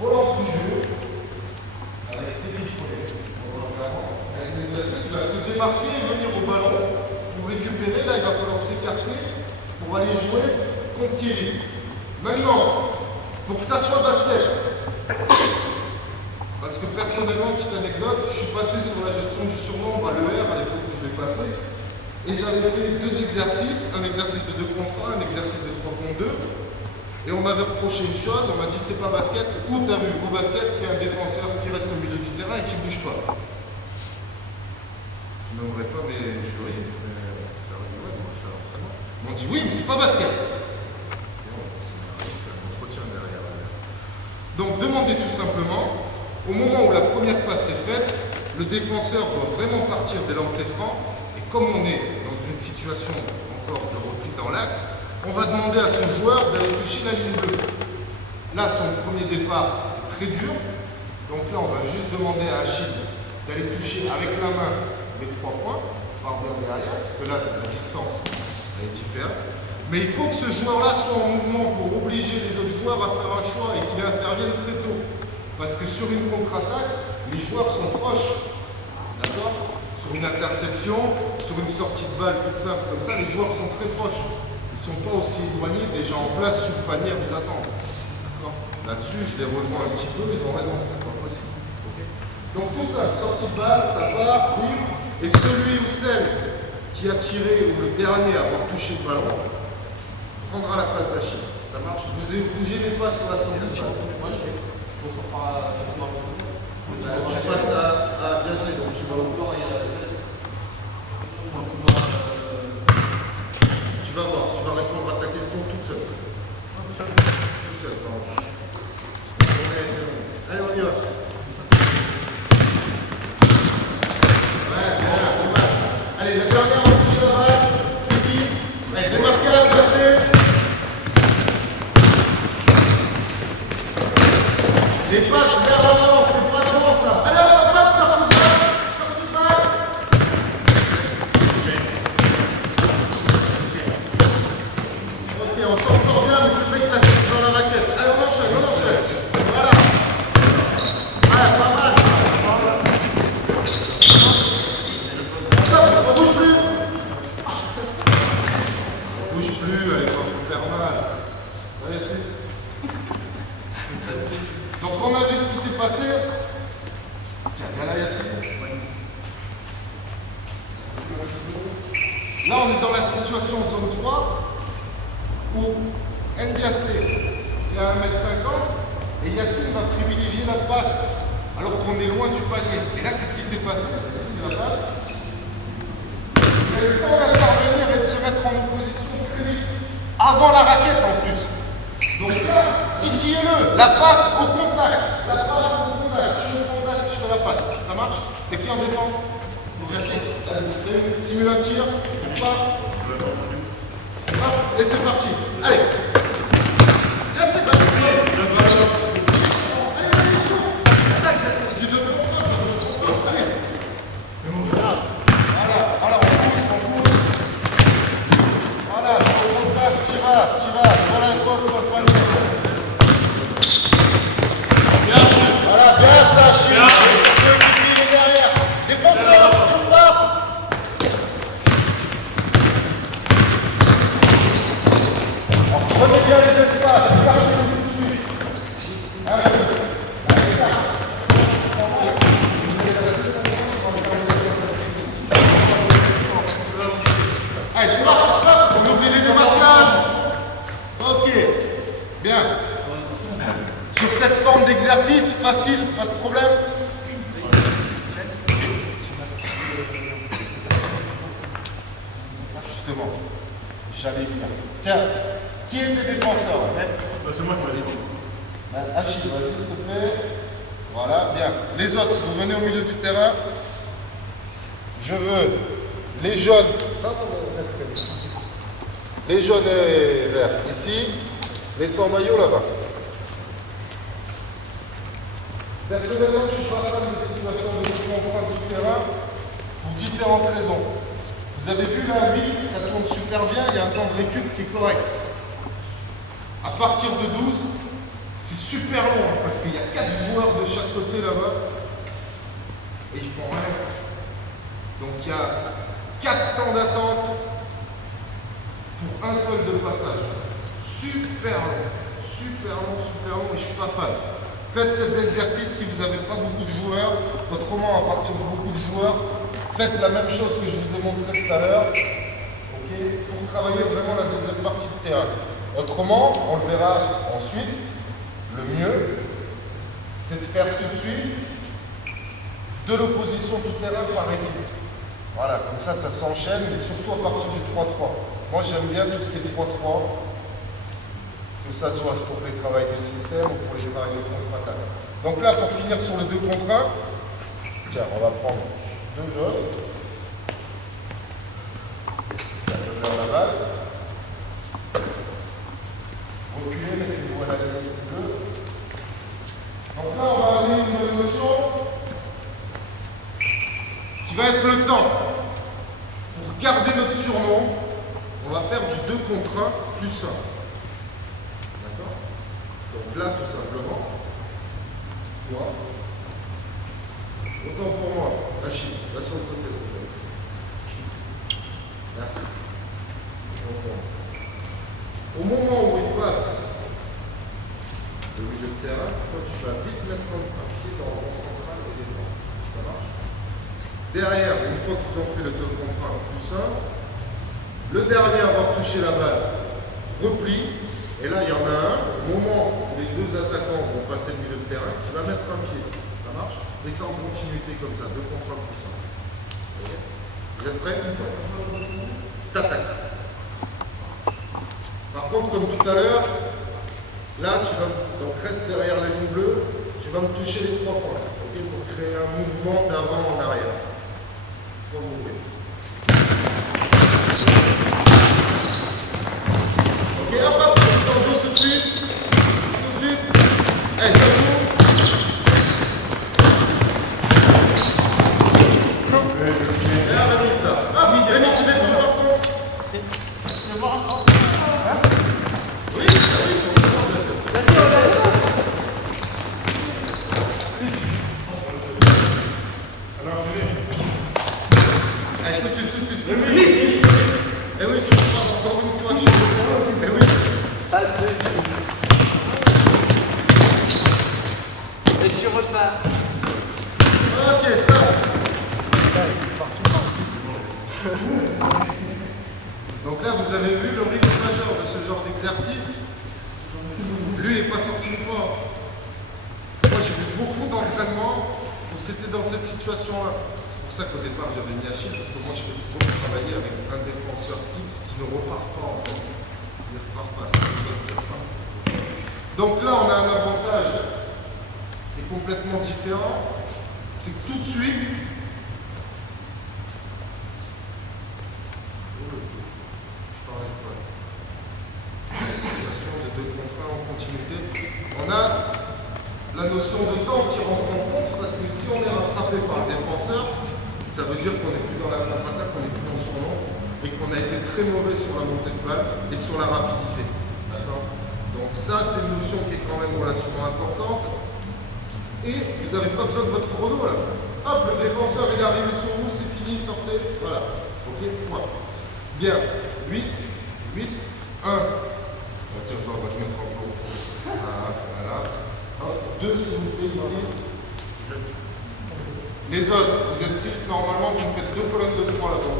relance du jeu, avec ses picolets. Tu vas se démarquer et venir au ballon pour récupérer. Là, il va falloir s'écarter pour aller jouer contre Kevin. Maintenant, pour que ça soit basket, parce que personnellement, petite anecdote, je suis passé sur la gestion du surnombre à l'ER à l'époque où je l'ai passé. Et j'avais fait deux exercices, un exercice de 2 contre 1, un exercice de 3 contre 2. Et on m'avait reproché une chose, on m'a dit c'est pas basket, ou t'as vu au basket qu'il y a un défenseur qui reste au milieu du terrain et qui bouge pas. Je n'aimerais pas mes jurys, ils m'ont dit oui, mais c'est pas basket. Donc demandez tout simplement, au moment où la première passe est faite, le défenseur doit vraiment partir des lancers francs. Et comme on est dans une situation encore de repli dans l'axe, on va demander à son joueur d'aller toucher la ligne bleue. Là, son premier départ, c'est très dur. Donc là, on va juste demander à Achille d'aller toucher avec la main les 3 points, par derrière, parce que là, la distance elle est différente. Mais il faut que ce joueur-là soit en mouvement pour obliger les autres joueurs à faire un choix et qu'il intervienne très tôt. Parce que sur une contre-attaque, les joueurs sont proches. D'accord ? Sur une interception, sur une sortie de balle toute simple comme ça, les joueurs sont très proches. Ils ne sont pas aussi éloignés, déjà en place sous le panier à vous attendre. Là-dessus, je les rejoins un petit peu, ils ont raison, c'est pas possible. Okay. Donc tout ça, sortie de balle, ça part, bim, et celui ou celle qui a tiré, ou le dernier à avoir touché le ballon, prendra la place d'Achille. Ça marche? Vous gênez pas sur la sortie de balle. Moi, je fais. On s'en fera tu passes à Diacé, donc tu vas au couloir. Tu vas voir, tu vas répondre à ta question toute seule. Tout seul, pardon. Allez, on y va. Ouais, bien, c'est mal. Allez, la dernière, on touche la balle. C'est qui? Allez, démarquage, Diacé. Les passes vers l'avant, c'est pas devant ça. Allez, on va pas sortir de balle. Sortie de balle. Ok, on s'en sort bien, mais c'est vrai que la tête dans la raquette. Allez, on enchaîne, on enchaîne. Voilà. Ouais, pas mal. Stop, on bouge plus. On bouge plus, allez, pas vous faire mal. Allez, c'est... Donc on a vu ce qui s'est passé. Tiens, viens là Yacine. Là on est dans la situation zone 3 où Ndiassé est à 1m50 et Yacine va privilégier la passe alors qu'on est loin du panier. Et là qu'est-ce qui s'est passé? La passe. Il a eu le temps d'intervenir et de se mettre en opposition très vite. Avant la raquette en plus. Donc là, titillez-le, la passe au contact. La passe au contact. Je fais le contact, je fais la passe. Ça marche? C'était qui en défense? Diacé. Simule un tir. Et c'est parti. Allez. Diacé, va allez, allez, c'est du 2 allez. Voilà, on pousse. Voilà, au contact, tu vas. Voilà, il faut sur le panier. Voilà, bien ça, Chine. Derrière. Défenseur, tu pars. Prenez bien les espaces, regardez tout de suite. Allez, démarque, stop, on oublie les démarquages. Ok, bien. Sur cette forme d'exercice, facile, pas de problème. J'allais venir. Tiens, qui était défenseur? C'est moi qui vais dire. Achille, vas-y, s'il te plaît. Voilà, bien. Les autres, vous venez au milieu du terrain. Je veux les jaunes. Les jaunes et verts ici. Les sans maillot là-bas. Personnellement, je suis pas fan de situation de contrainte du terrain pour différentes raisons. Vous avez vu là, 8, ça tourne super bien, il y a un temps de récup qui est correct. À partir de 12, c'est super long hein, parce qu'il y a 4 joueurs de chaque côté là-bas et ils font rien. Donc il y a 4 temps d'attente pour un seul de passage. Super long, super long, super long et je suis pas fan. Faites cet exercice si vous n'avez pas beaucoup de joueurs. Autrement, à partir de beaucoup de joueurs, faites la même chose que je vous ai montré tout à l'heure, okay, pour travailler vraiment la deuxième partie du terrain. Autrement, on le verra ensuite, le mieux, c'est de faire tout de suite de l'opposition tout terrain par équipe. Voilà, comme ça s'enchaîne, mais surtout à partir du 3-3. Moi, j'aime bien tout ce qui est 3-3. Que ça soit pour les travails de système ou pour les travails de contre-attaque. Donc là, pour finir sur le 2 contre 1, tiens, on va prendre 2 jaunes. Je vais faire la balle. Reculez, mettez-vous à la limite bleue. Donc là, on va amener une notion qui va être le temps. Pour garder notre surnom, on va faire du 2 contre 1 plus 1. Donc là, tout simplement, moi, autant pour moi, Achille, va sur le côté, s'il te plaît. Merci. Au moment où il passe le milieu de terrain, toi, tu vas vite mettre un pied dans le rond central et défendre. Ça marche? Derrière, une fois qu'ils ont fait le 2 contre 1 plus 1, le dernier à avoir touché la balle replie. Et là, il y en a un, au moment où les 2 attaquants vont passer le milieu de terrain, qui va mettre un pied. Ça marche? Et c'est en continuité comme ça, 2 contre 1 plus 1. Okay. Vous êtes prêts? T'attaques. Par contre, comme tout à l'heure, là, tu vas, donc reste derrière la ligne bleue, tu vas me toucher les 3 points. Okay, pour créer un mouvement d'avant en arrière. Comme vous voulez. Ok, hop, hop, on joue tout de suite. Tout de suite. Allez, ça joue. Et là, Rémi, ça. Hop, Rémi, tu fais tout par contre. Oui, allez, tout de suite, tout de suite. Rémi. Eh oui, tu parles encore une fois. Eh oui. Et tu repars. Ok, ça. Donc là, vous avez vu le risque majeur de ce genre d'exercice. Lui, il n'est pas sorti une fois. Moi, j'ai vu beaucoup d'entraînements où c'était dans cette situation-là. C'est pour ça qu'au départ, j'avais mis Achille, parce que moi, je fais toujours travailler avec un défenseur X qui ne repart pas en fait. Il ne repart pas, ça ne repart pas. Donc là, on a un avantage qui est complètement différent. C'est que tout de suite, de 2 contre 1 en continuité, on a la notion de temps qui rentre en compte parce que si on est rattrapé par le défenseur, ça veut dire qu'on n'est plus dans la contre-attaque, qu'on n'est plus dans son nom et qu'on a été très mauvais sur la montée de balle et sur la rapidité. D'accord? Donc ça, c'est une notion qui est quand même relativement importante. Et vous n'avez pas besoin de votre chrono là. Hop, le défenseur il est arrivé sur vous, c'est fini, sortez. Voilà. Ok, point. Bien. 8, 8, 1. Tiens-toi, on va te mettre en haut. Voilà. 2 s'il vous plaît ici. Les autres, vous êtes 6 normalement, vous me faites 2 colonnes de 3 là-bas.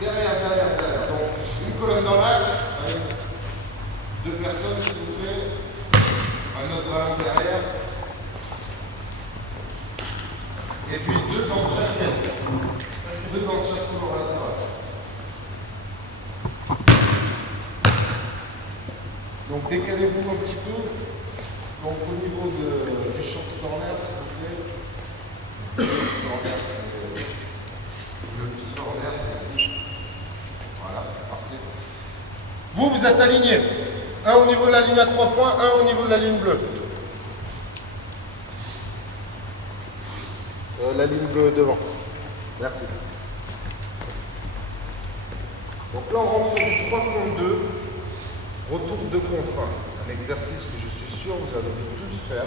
Derrière. Donc, une colonne dans l'axe, avec 2 personnes s'il vous plaît. Un autre ballon derrière. Et puis 2 dans chaque aile. 2 dans chaque couloir latéral. Donc décalez-vous un petit peu. Donc au niveau du short corner, s'il vous plaît. Le petit corner. Voilà, parfait. Vous êtes alignés. Un au niveau de la ligne à 3 points, un au niveau de la ligne bleue. La ligne bleue devant. Merci. Donc là, on rentre sur du 3 contre 2. Retour 2 contre 1. Un exercice que je suis sûr vous allez tous faire.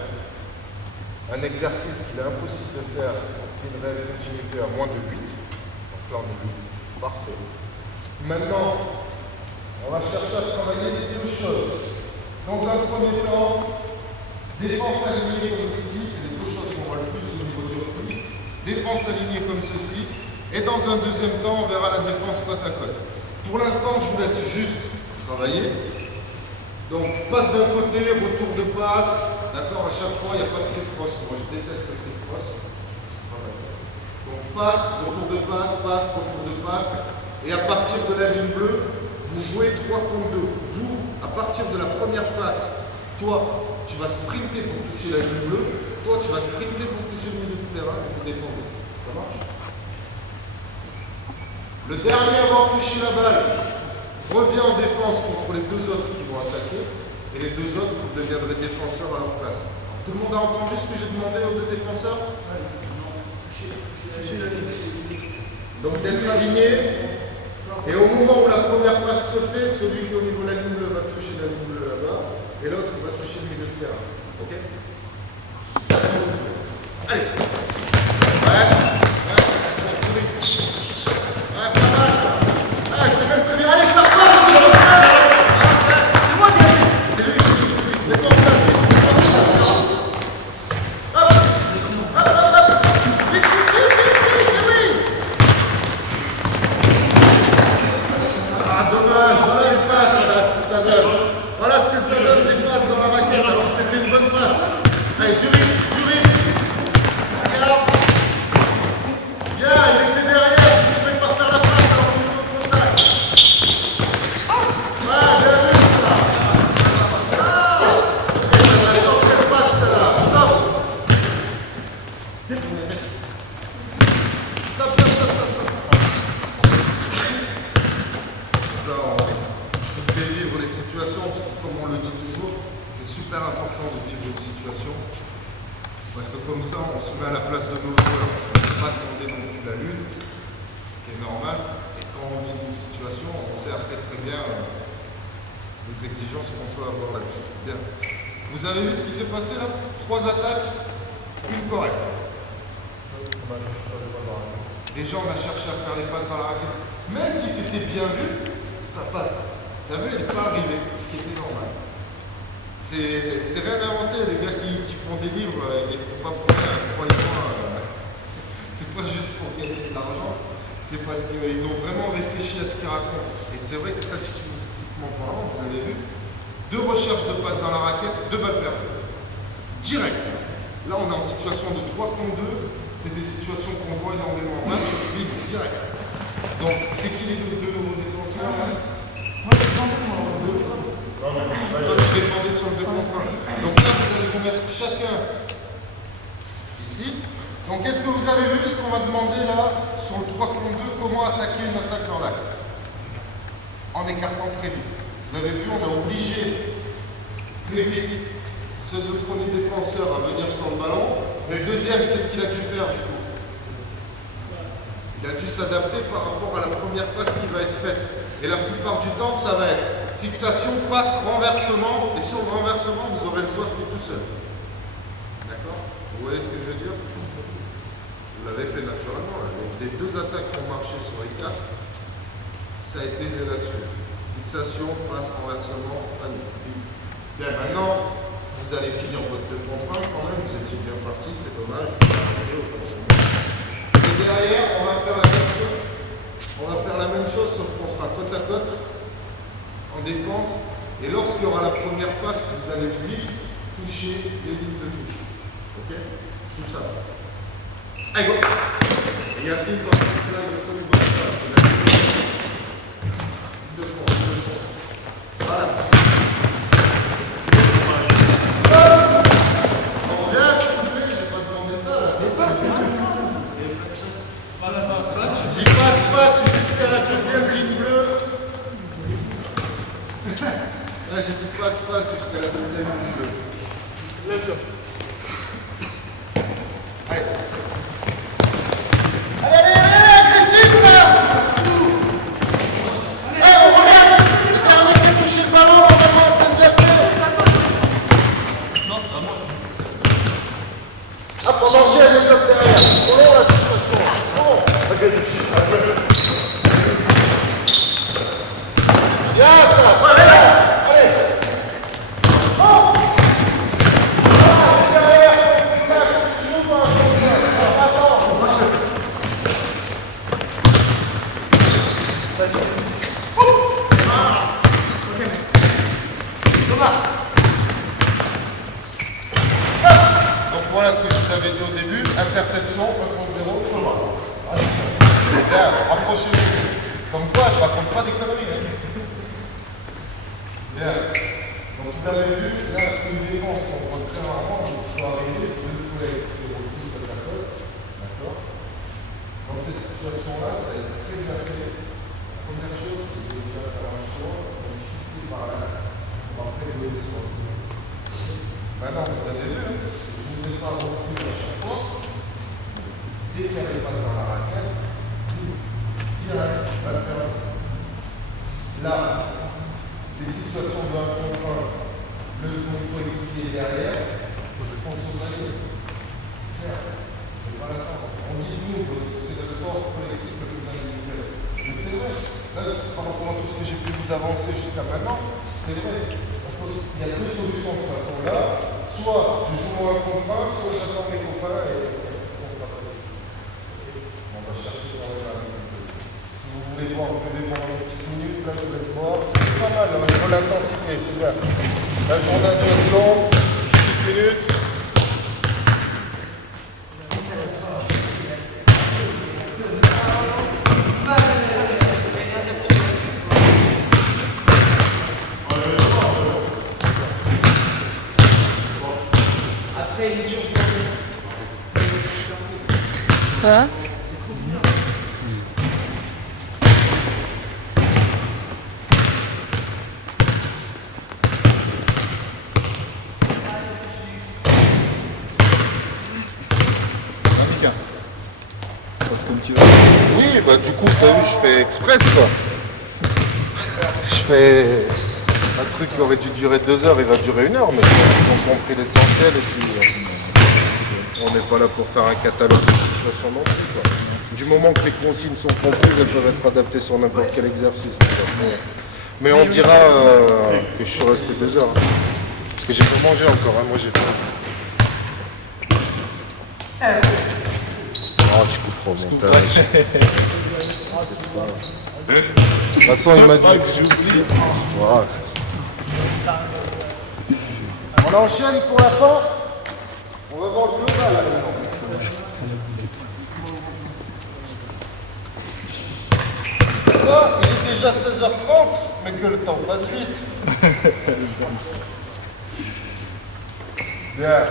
Un exercice qu'il est impossible de faire en une réelle continuité à moins de 8. Donc là, on est 8. Parfait. Maintenant, on va chercher à travailler deux choses. Dans un premier temps, défense alignée comme ceci, c'est les deux choses qu'on voit le plus au niveau du repli. Défense alignée comme ceci. Et dans un deuxième temps, on verra la défense côte à côte. Pour l'instant, je vous laisse juste travailler. Donc, passe d'un côté, retour de passe. D'accord, à chaque fois, il n'y a pas de criss-cross. Moi, je déteste le criss-cross. Donc, passe, retour de passe, passe, retour de passe. Et à partir de la ligne bleue, vous jouez 3 contre 2. Vous, à partir de la première passe, toi, tu vas sprinter pour toucher la ligne bleue. Toi, tu vas sprinter pour toucher le milieu du terrain et pour défendre. Ça marche? Le dernier avant de toucher la balle revient en défense contre les deux autres qui vont attaquer. Et les deux autres, vous deviendrez défenseurs à leur place. Alors, tout le monde a entendu ce que j'ai demandé aux deux défenseurs? Donc d'être aligné. Et au moment où la première passe se fait, celui qui est au niveau de la ligne bleue va toucher la ligne bleue là-bas, et l'autre va toucher le milieu de terrain. Ok? Allez! Ouais, pas mal ça! Ah, c'est même très bien! Allez, ça part! C'est moi qui ai dit! C'est lui! Mets-toi en place! Hop! Vite, oui! Ah, dommage, voilà une passe, voilà ce que ça donne. Voilà ce que ça donne, des passes dans la raquette, alors que c'était une bonne passe. Allez, du rythme. Regarde. Bien, il était derrière, tu ne pouvais pas faire la passe alors qu'il était au contact. Ouais, bien vu ça. Ah, et on a la chance qu'elle passe celle-là. Stop. Je vous fais vivre les situations, parce que comme on le dit toujours, c'est super important de vivre une situation, parce que comme ça, on se met à la place de nos joueurs. On ne peut pas demander non plus la lune, ce qui est normal, et quand on vit une situation, on sait après très bien les exigences qu'on peut avoir là-dessus. Bien. Vous avez vu ce qui s'est passé là? 3 attaques, une correcte. Déjà, on a cherché à faire les passes dans la raquette. Même si c'était bien vu, ta passe. T'as vu, elle n'est pas arrivée, ce qui était normal. C'est rien inventé, les gars qui font des livres, ils ne font pas pour rien, croyez-moi. C'est pas juste pour gagner de l'argent, c'est parce qu'ils ont vraiment réfléchi à ce qu'ils racontent. Et c'est vrai que statistiquement parlant, vous avez vu, 2 recherches de passes dans la raquette, 2 balles perdues. Direct. Là, on est en situation de 3 contre 2. C'est des situations qu'on voit énormément en match, direct. Donc, c'est qui les deux nouveaux défenseurs? Moi, je défendais sur le 2 contre 1. Donc là, vous allez vous mettre chacun ici. Donc, est-ce que vous avez vu ce qu'on va demander là, sur le 3 contre 2, comment attaquer une attaque dans l'axe? En écartant très vite. Vous avez vu, on a obligé très vite ce 2 premiers défenseurs à venir sur le ballon. Mais le deuxième, qu'est-ce qu'il a dû faire du coup? Il a dû s'adapter par rapport à la première passe qui va être faite. Et la plupart du temps, ça va être fixation, passe, renversement. Et sur le renversement, vous aurez le joueur qui est tout seul. D'accord? Vous voyez ce que je veux dire? Vous l'avez fait naturellement. Là. Donc les 2 attaques qui ont marché sur les 4, ça a été là-dessus. Fixation, passe, renversement, panique. Bien, maintenant, vous allez finir votre 2 contre 1 quand même, vous étiez bien parti, c'est dommage. Et derrière, on va faire la même chose. On va faire la même chose, sauf qu'on sera côte à côte, en défense. Et lorsqu'il y aura la première passe, vous allez vite toucher les lignes de touche. Ok? Tout ça. Allez, go! Et Yacine, quand tu es là, le premier bon deux fois. Voilà. On revient, s'il vous plaît, je n'ai pas demandé ça. Je dis passe jusqu'à la deuxième ligne bleue. Là, j'ai dit passe jusqu'à la deuxième ligne bleue. Lève-toi. Allez. Allez, agressif là! Allez, on regarde! Le dernier qui a touché le ballon, normalement, c'est un glacé. Non, c'est à moi. Ah, pour manger les autres derrière. Prenons la situation. Prenons. Bien, ça. Allez. Donc voilà ce que je vous avais dit au début, interception, 1 contre 0, chemin. Bien, rapprochez-vous. Comme quoi, je raconte pas des conneries. Hein. Bien. Donc vous l'avez vu, là c'est une défense qu'on prend très rarement, il faut arriver, deux collègues qui roulent tous à la colle. D'accord? Dans cette situation-là, ça a été très bien fait. La première chose, c'est de déjà faire un choix, de fixer par là. On va après lever sur le coup. Maintenant, vous avez vu, je ne vous ai pas retenu à chaque fois. Dès qu'elle passe dans la raquette, direct, va le faire. Là, les situations de 1 contre 1, le coéquipier derrière, je pense au panier. C'est clair. Je ne vais pas l'attendre. On dit nous, c'est le sport collectif le plus individuel. Mais c'est vrai. Là, par rapport à tout ce que j'ai pu vous avancer jusqu'à maintenant, c'est vrai. Il y a deux solutions de toute façon là. Soit je joue en 1 contre 1, soit j'attends mes copains et on va chercher dans les mains. Si vous voulez voir, vous pouvez voir une petite minute, là je vous laisse voir. C'est pas mal, il faut l'intensité, c'est bien. La journée est longue, petite minute. Ça va? Parce comme tu veux. Oui, bah du coup, t'as vu, je fais express quoi. Je fais un truc qui aurait dû durer 2 heures, il va durer 1 heure, mais je pense qu'ils ont compris l'essentiel et puis on n'est pas là pour faire un catalogue de situations non plus quoi. Du moment que les consignes sont comprises, elles peuvent être adaptées sur n'importe quel exercice. Mais on dira que je suis resté 2 heures. Hein. Parce que j'ai pas mangé encore, hein. Moi j'ai faim. Oh, tu couperas au montage. De toute façon, il m'a dit que j'oublie. Voilà. On enchaîne pour la fin. On va voir le global maintenant. Ça, il est déjà 16h30, mais que le temps passe vite. Bien.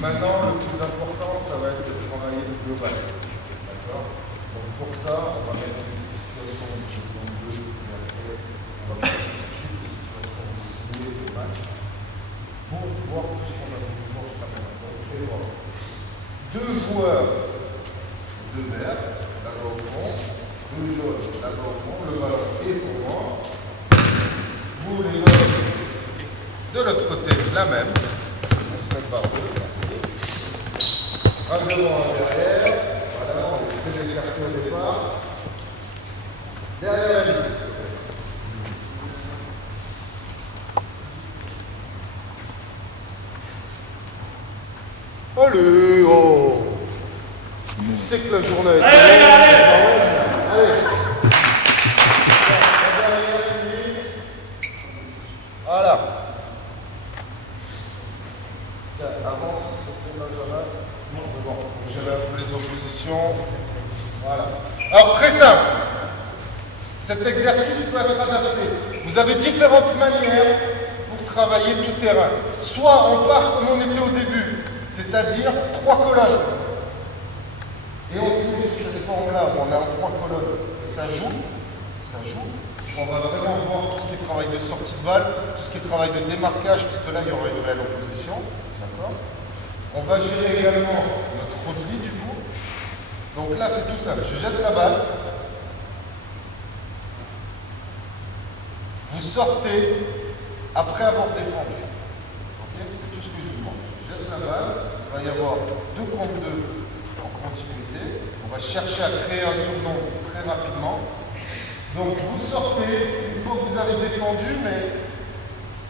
Maintenant, le plus important, ça va être de travailler le global. D'accord? Donc pour ça, on va mettre une situation de seconde 2 et après, on va mettre une situation de match pour voir tout ce qu'on a pu voir jusqu'à maintenant. Et voir 2 joueurs de vert, là-bas au fond, 2 jaunes, là-bas au fond, le ballon est pour moi. Vous les jaunes, de l'autre côté, la même. On se met par 2. Un devant, un derrière. Voilà, on est très écarté au départ. Derrière la ligne. Allez, oh! Tu sais que la journée est... Allez! avance, Benjamin. Bon, gérer un peu les oppositions. Voilà. Alors, très simple. Cet exercice peut être adapté. Vous avez différentes manières pour travailler tout terrain. Soit on part comme on était au début, c'est-à-dire 3 colonnes. Et on se met sur ces formes-là où on est en 3 colonnes. Ça joue. On va vraiment voir tout ce qui est travail de sortie de balle, tout ce qui est travail de démarquage, puisque là il y aura une réelle opposition. D'accord. On va gérer également notre repli du coup. Donc là c'est tout simple. Je jette la balle. Vous sortez après avoir défendu. Okay, c'est tout ce que je vous demande. Je jette la balle. Il va y avoir 2 contre 2 en continuité. On va chercher à créer un surnom très rapidement. Donc vous sortez une fois que vous avez défendu, mais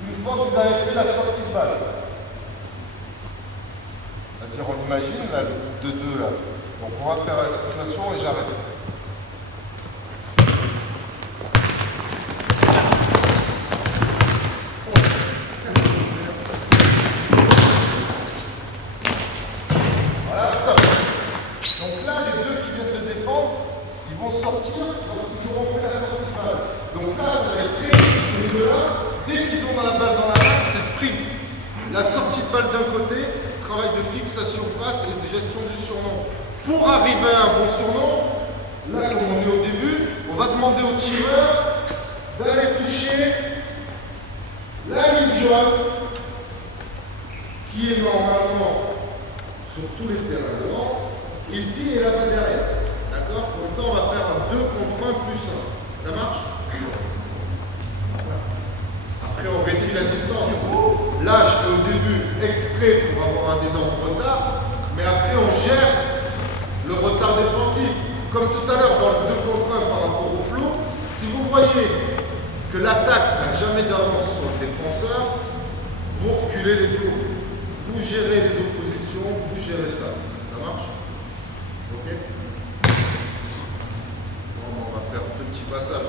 une fois que vous avez fait la sortie de balle. C'est-à-dire on imagine là, le groupe de 2 là. Donc on va faire la situation et j'arrête. Voilà, ça. Donc là, les 2 qui viennent de défendre, ils vont sortir lorsqu'ils auront fait la sortie de balle. Donc là, ça va être très les 2 là. Dès qu'ils ont la balle dans la main, c'est sprint. La sortie de balle d'un côté, travail de fixation passe et de gestion du surnom. Pour arriver à un bon surnom, là comme on est au début, on va demander au tireur d'aller toucher la ligne jaune qui est normalement sur tous les terrains devant, ici et là-bas derrière. D'accord? Comme ça on va faire un 2 contre 1 plus 1. Ça marche? Après on réduit la distance. Là je fais au début exprès pour avoir un énorme retard, mais après on gère le retard défensif. Comme tout à l'heure dans le 2 contre 1 par rapport au flot, si vous voyez que l'attaque n'a jamais d'avance sur le défenseur, vous reculez les plots. Vous gérez les oppositions, vous gérez ça. Ça marche? Ok? Bon, on va faire 2 petits passages.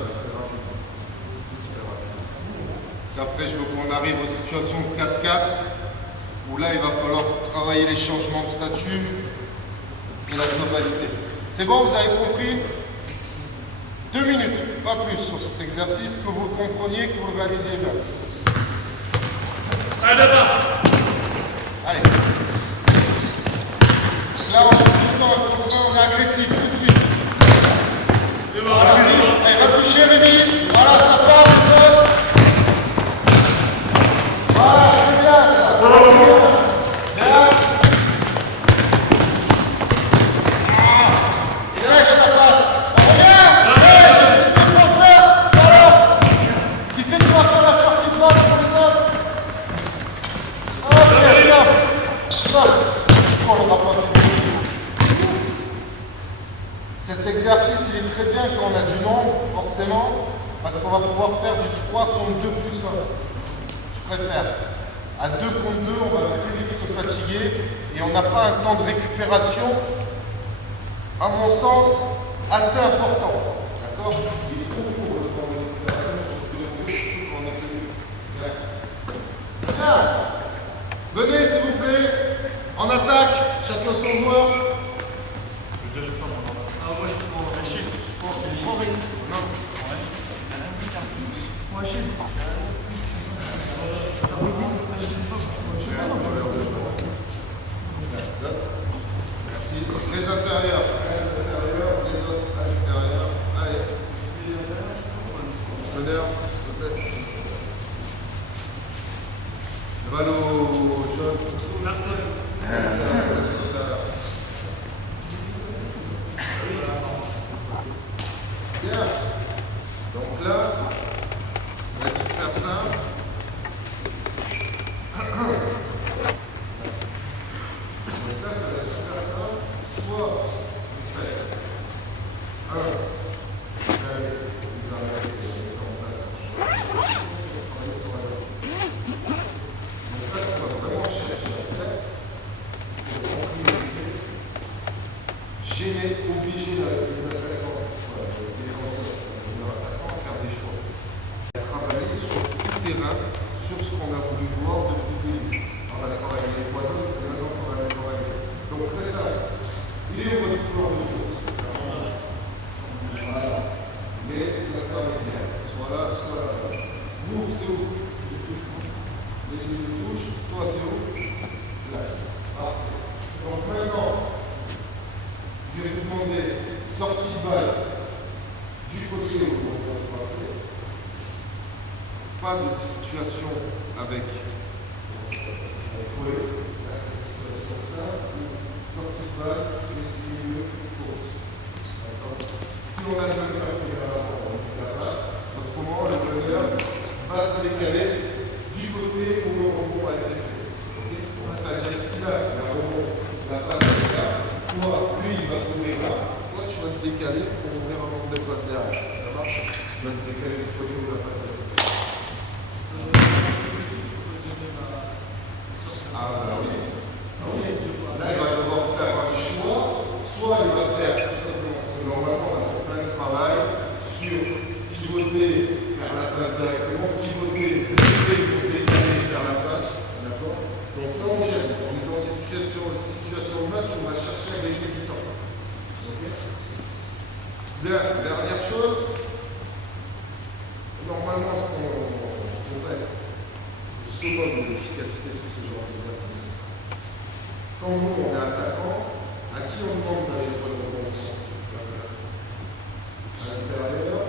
Après, je veux qu'on arrive aux situations de 4-4, où là, il va falloir travailler les changements de statut et la globalité. C'est bon, vous avez compris? 2 minutes, pas plus, sur cet exercice, que vous le compreniez, que vous le réalisiez bien. Allez. Là, on est agressif tout de suite. Voilà, allez, va toucher Rémi. Voilà, ça part, les autres. Voilà, c'est bien ça. Bien. Sèche la passe. Bien. Défenseur. Alors. Qui c'est qui va faire la sortie de balle pour les autres? Ok, stop. Stop. On l'aura pas fait. Cet exercice, il est très bien quand on a du nombre, forcément, parce qu'on va pouvoir faire du 3 contre 2 plus 1. Je préfère. À 2 contre 2, on va plus vite se fatiguer et on n'a pas un temps de récupération, à mon sens, assez important. D'accord? Il est trop court le temps de récupération, surtout quand on a fait. Bien. Venez, s'il vous plaît, en attaque, chacun son joueur. Merci. Les intérieurs. Les autres à l'extérieur. Allez. Meneur, s'il te plaît. Le ballon jaune. Merci. Bien. Donc là, on va être super simple. Donc là, ça va être super simple. Soit vous faites 1, vous arrêtez en place. Donc là, ça va vraiment chercher à faire. Gêner, obliger les attaquants, les défenseurs, faire des choix. Travailler sur tout le terrain, sur ce qu'on a voulu voir depuis le début. On va travailler les poisons. sortie de balle du côté où on va frapper. Pas de situation avec Coué. Là, c'est une situation simple. Sortie de balle, milieu, faute. Si on a le meneur qui est là, on fait la passe. Autrement, le meneur va se décaler du côté où le rebond a été fait. Donc, ça veut dire que si là, il y a un rebond, la passe est là, toi, lui, il va trouver là. Toi, tu vas te décaler pour ouvrir un nombre de passes derrière. Ça marche? Tu vas te décaler du côté où la passe est. Ah, bah oui. Là, il va devoir faire un choix. Soit il va faire tout simplement, parce que normalement, on a fait plein de travail sur pivoter, faire la place directement, pivoter, c'est pivoter, faire la place. D'accord? Donc là, on gêne. On est dans une situation de match, on va chercher à gagner du temps. Okay? Dernière chose, normalement, ce qu'on fait, le summum de l'efficacité sur ce genre d'exercice, quand nous, on est attaquant, à qui on demande d'aller jouer le rebond à l'intérieur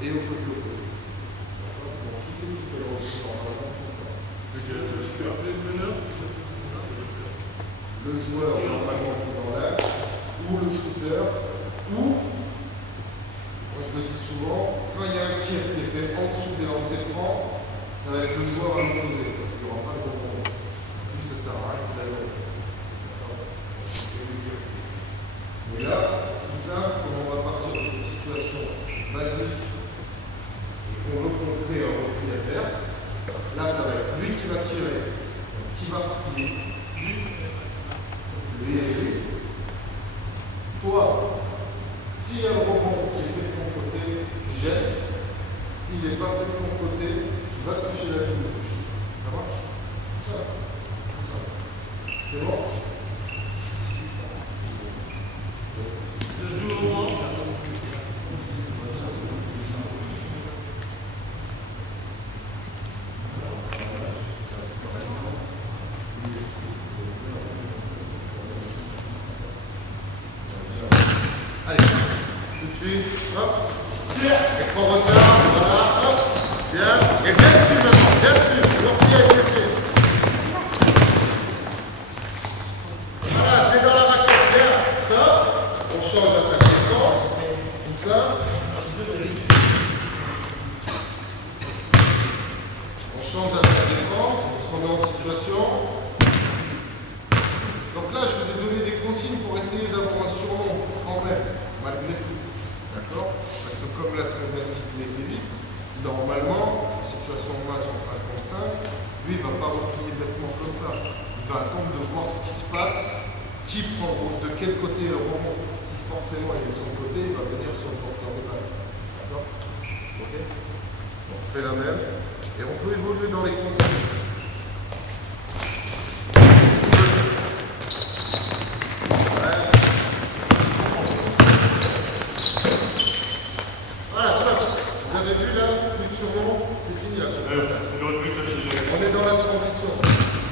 et au côté opposé. Donc, qui c'est qui fait le rebond normalement? Le joueur normalement qui est dans l'axe, ou le shooter, ou, moi je le dis souvent, quand il y a un tir qui est fait en dessous des lancers francs, ça va être le joueur à l'opposé, parce qu'il n'y aura pas de rebond. Plus ça sert à rien d'aller. Mais là, tout ça, comme on va partir d'une situation basique et qu'on veut contrer un repli adverse, là ça va être lui qui va tirer, qui va replier, lui et lui. Toi, s'il y a un rebond qui est fait de ton côté, tu gênes. S'il n'est pas fait de ton côté, tu vas toucher la ligne de touche. Ça marche? Tout ça. Tout ça. C'est bon? Allez, tout de suite, hop, écran retard, voilà, hop, bien, et bien dessus maintenant, bien dessus, leur pied a été fait. Voilà, t'es dans la raquette, bien, stop, on change d'attaque séquence, comme ça. On change d'attaque défense, on se remet en situation. Donc là, je vous ai donné des consignes pour essayer d'avoir un surnom quand même, malgré tout. D'accord? Parce que comme l'a très bien stipulé Kevin, normalement, situation de match en 55, lui, il ne va pas replier bêtement comme ça. Il va attendre de voir ce qui se passe, qui prend de quel côté le rebond. Si forcément il est de son côté, il va venir sur le porteur de balle. D'accord? Ok? Donc, on fait la même. Et on peut évoluer dans les consignes. On est dans la transition.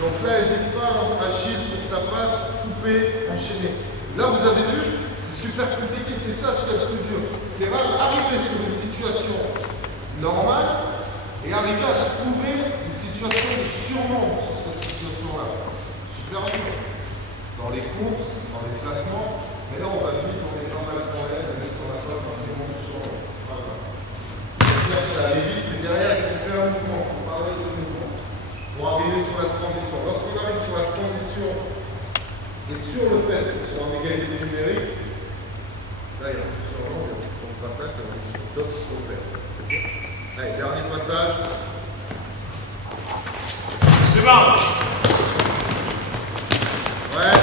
Donc là, n'hésite pas à Achille sur sa passe, couper, enchaîner. Là, vous avez vu, c'est super compliqué, c'est ça ce qu'il y a de plus dur. C'est arriver sur une situation normale et arriver à trouver une situation de surnombre sur cette situation-là. Super dur. Dans les courses, dans les placements, mais là, on va vite, on est pas mal quand même, on est sur la place forcément du surnombre. C'est pas grave. Ça allait vite, mais derrière, il faut faire un mouvement, il faut parler de mouvement. Pour arriver sur la transition. Lorsqu'on arrive sur la transition et sur le fait qu'on soit en égalité numérique, là, il y a un sur l'angle, on ne va pas on est sur d'autres repères. Allez, dernier passage. C'est bon. Ouais.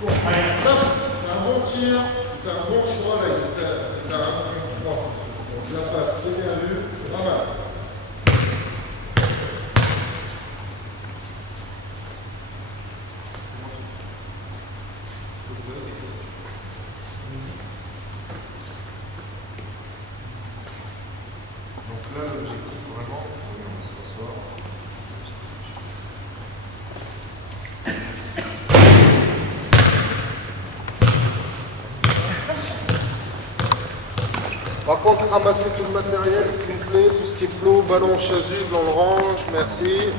Bon, allez, top. C'est un bon tir, c'est un bon choix, là, c'était un 1-3. Donc la passe très bien vue, pas mal. Donc là, l'objectif vraiment, on va s'asseoir. Par contre, ramassez tout le matériel, s'il vous plaît, tout ce qui est flot, ballon, chasuble, on le range, merci.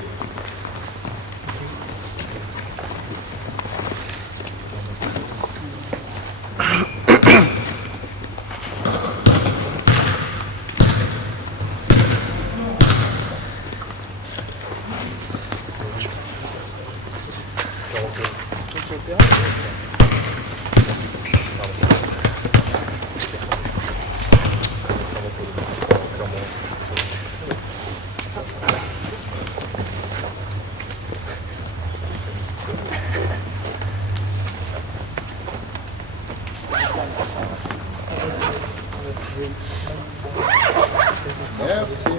Merci.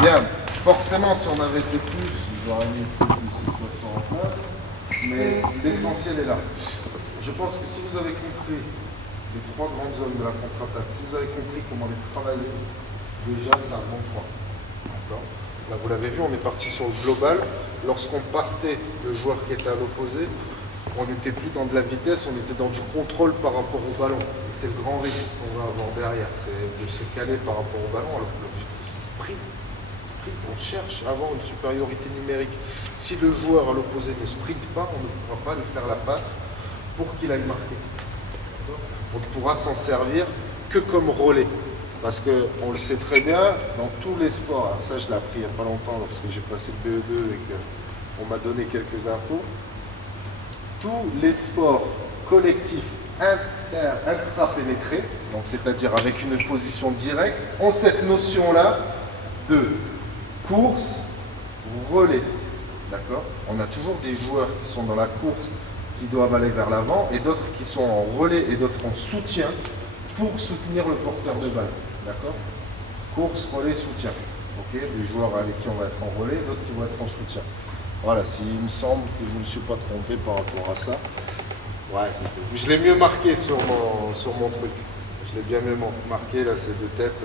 Bien, forcément, si on avait fait plus, j'aurais mis plus de situations en place, mais l'essentiel est là. Je pense que si vous avez compris les trois grandes zones de la contre-attaque, si vous avez compris comment les travailler, déjà, c'est un bon point. D'accord. Là, vous l'avez vu, on est parti sur le global. Lorsqu'on partait, le joueur qui était à l'opposé, on n'était plus dans de la vitesse, on était dans du contrôle par rapport au ballon. Et c'est le grand risque qu'on va avoir derrière, c'est de se caler par rapport au ballon, alors que l'objectif c'est sprint. Sprint, on cherche à avoir une supériorité numérique. Si le joueur à l'opposé ne sprinte pas, on ne pourra pas lui faire la passe pour qu'il aille marquer. On ne pourra s'en servir que comme relais. Parce qu'on le sait très bien, dans tous les sports, alors ça je l'ai appris il n'y a pas longtemps lorsque j'ai passé le BE2 et qu'on m'a donné quelques infos, tous les sports collectifs intrapénétrés, donc c'est-à-dire avec une position directe, ont cette notion-là de course, relais. D'accord ? On a toujours des joueurs qui sont dans la course, qui doivent aller vers l'avant, et d'autres qui sont en relais et d'autres en soutien pour soutenir le porteur de balle. D'accord ? Course, relais, soutien. Ok ? Des joueurs avec qui on va être en relais, d'autres qui vont être en soutien. Voilà, s'il me semble que je ne me suis pas trompé par rapport à ça. Ouais, je l'ai mieux marqué sur mon truc. Je l'ai bien mieux marqué, là, c'est de tête.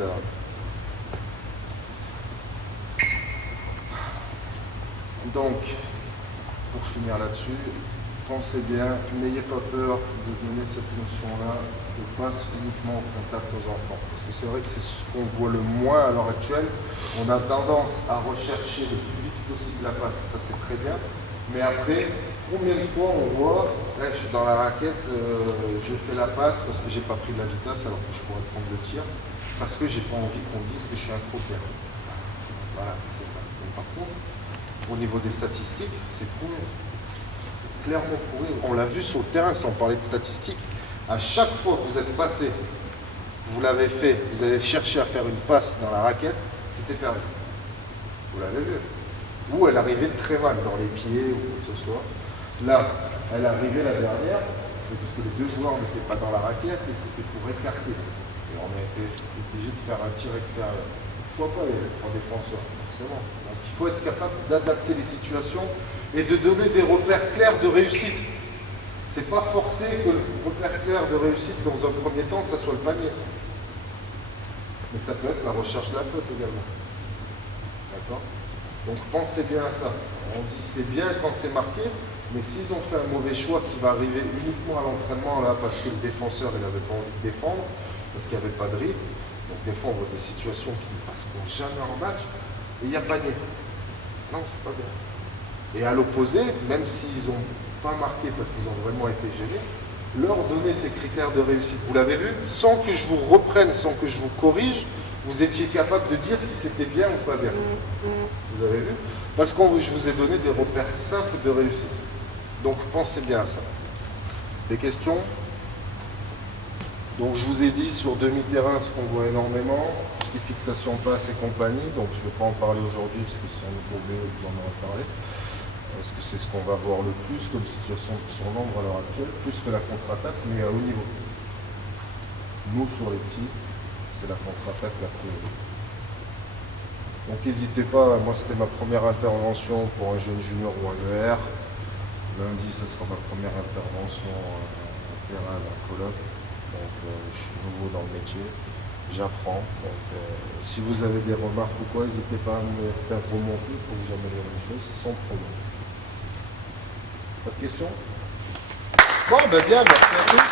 Donc, pour finir là-dessus, pensez bien, n'ayez pas peur de donner cette notion-là de passe uniquement au contact aux enfants. Parce que c'est vrai que c'est ce qu'on voit le moins à l'heure actuelle. On a tendance à rechercher le plus vite possible la passe, ça c'est très bien. Mais après, combien de fois on voit, je suis dans la raquette, je fais la passe parce que j'ai pas pris de la vitesse alors que je pourrais prendre le tir, parce que j'ai pas envie qu'on dise que je suis un croqueur. Voilà, c'est ça. Donc, par contre, au niveau des statistiques, c'est prouvé. C'est clairement prouvé. On l'a vu sur le terrain sans parler de statistiques. À chaque fois que vous êtes passé, vous l'avez fait, vous avez cherché à faire une passe dans la raquette, c'était perdu. Vous l'avez vu. Ou elle arrivait très mal dans les pieds ou quoi que ce soit. Là, elle arrivait la dernière, parce que les deux joueurs n'étaient pas dans la raquette et c'était pour écarter. Et on a été obligé de faire un tir extérieur. Pourquoi pas, il y avait trois défenseurs, forcément. Donc il faut être capable d'adapter les situations et de donner des repères clairs de réussite. C'est pas forcé que le repère clair de réussite dans un premier temps, ça soit le panier. Mais ça peut être la recherche de la faute également. D'accord ? Donc pensez bien à ça. On dit c'est bien quand c'est marqué, mais s'ils ont fait un mauvais choix qui va arriver uniquement à l'entraînement là parce que le défenseur il n'avait pas envie de défendre, parce qu'il n'y avait pas de rythme, donc des fois on voit des situations qui ne passeront jamais en match, et il y a panier. Non, c'est pas bien. Et à l'opposé, même s'ils n'ont pas marqué parce qu'ils ont vraiment été gênés, leur donner ces critères de réussite. Vous l'avez vu, sans que je vous reprenne, sans que je vous corrige, vous étiez capable de dire si c'était bien ou pas bien. Vous avez vu? Parce que je vous ai donné des repères simples de réussite. Donc pensez bien à ça. Des questions? Donc je vous ai dit sur demi-terrain ce qu'on voit énormément, les fixations passe et compagnie, donc je ne vais pas en parler aujourd'hui parce que si on est tombé, je vous en aurais parlé. Parce que c'est ce qu'on va voir le plus comme situation sur l'ombre à l'heure actuelle, plus que la contre-attaque, mais à haut niveau. Nous, sur les petits, c'est la contre-attaque la priorité. Donc n'hésitez pas, moi c'était ma première intervention pour un jeune junior ou un ER. Lundi, ce sera ma première intervention en terrain, à colloque. Donc je suis nouveau dans le métier, j'apprends. Donc si vous avez des remarques ou quoi, n'hésitez pas à me faire remonter pour que j'améliore les choses sans problème. Pas de questions? Bon, ben bien, merci à tous.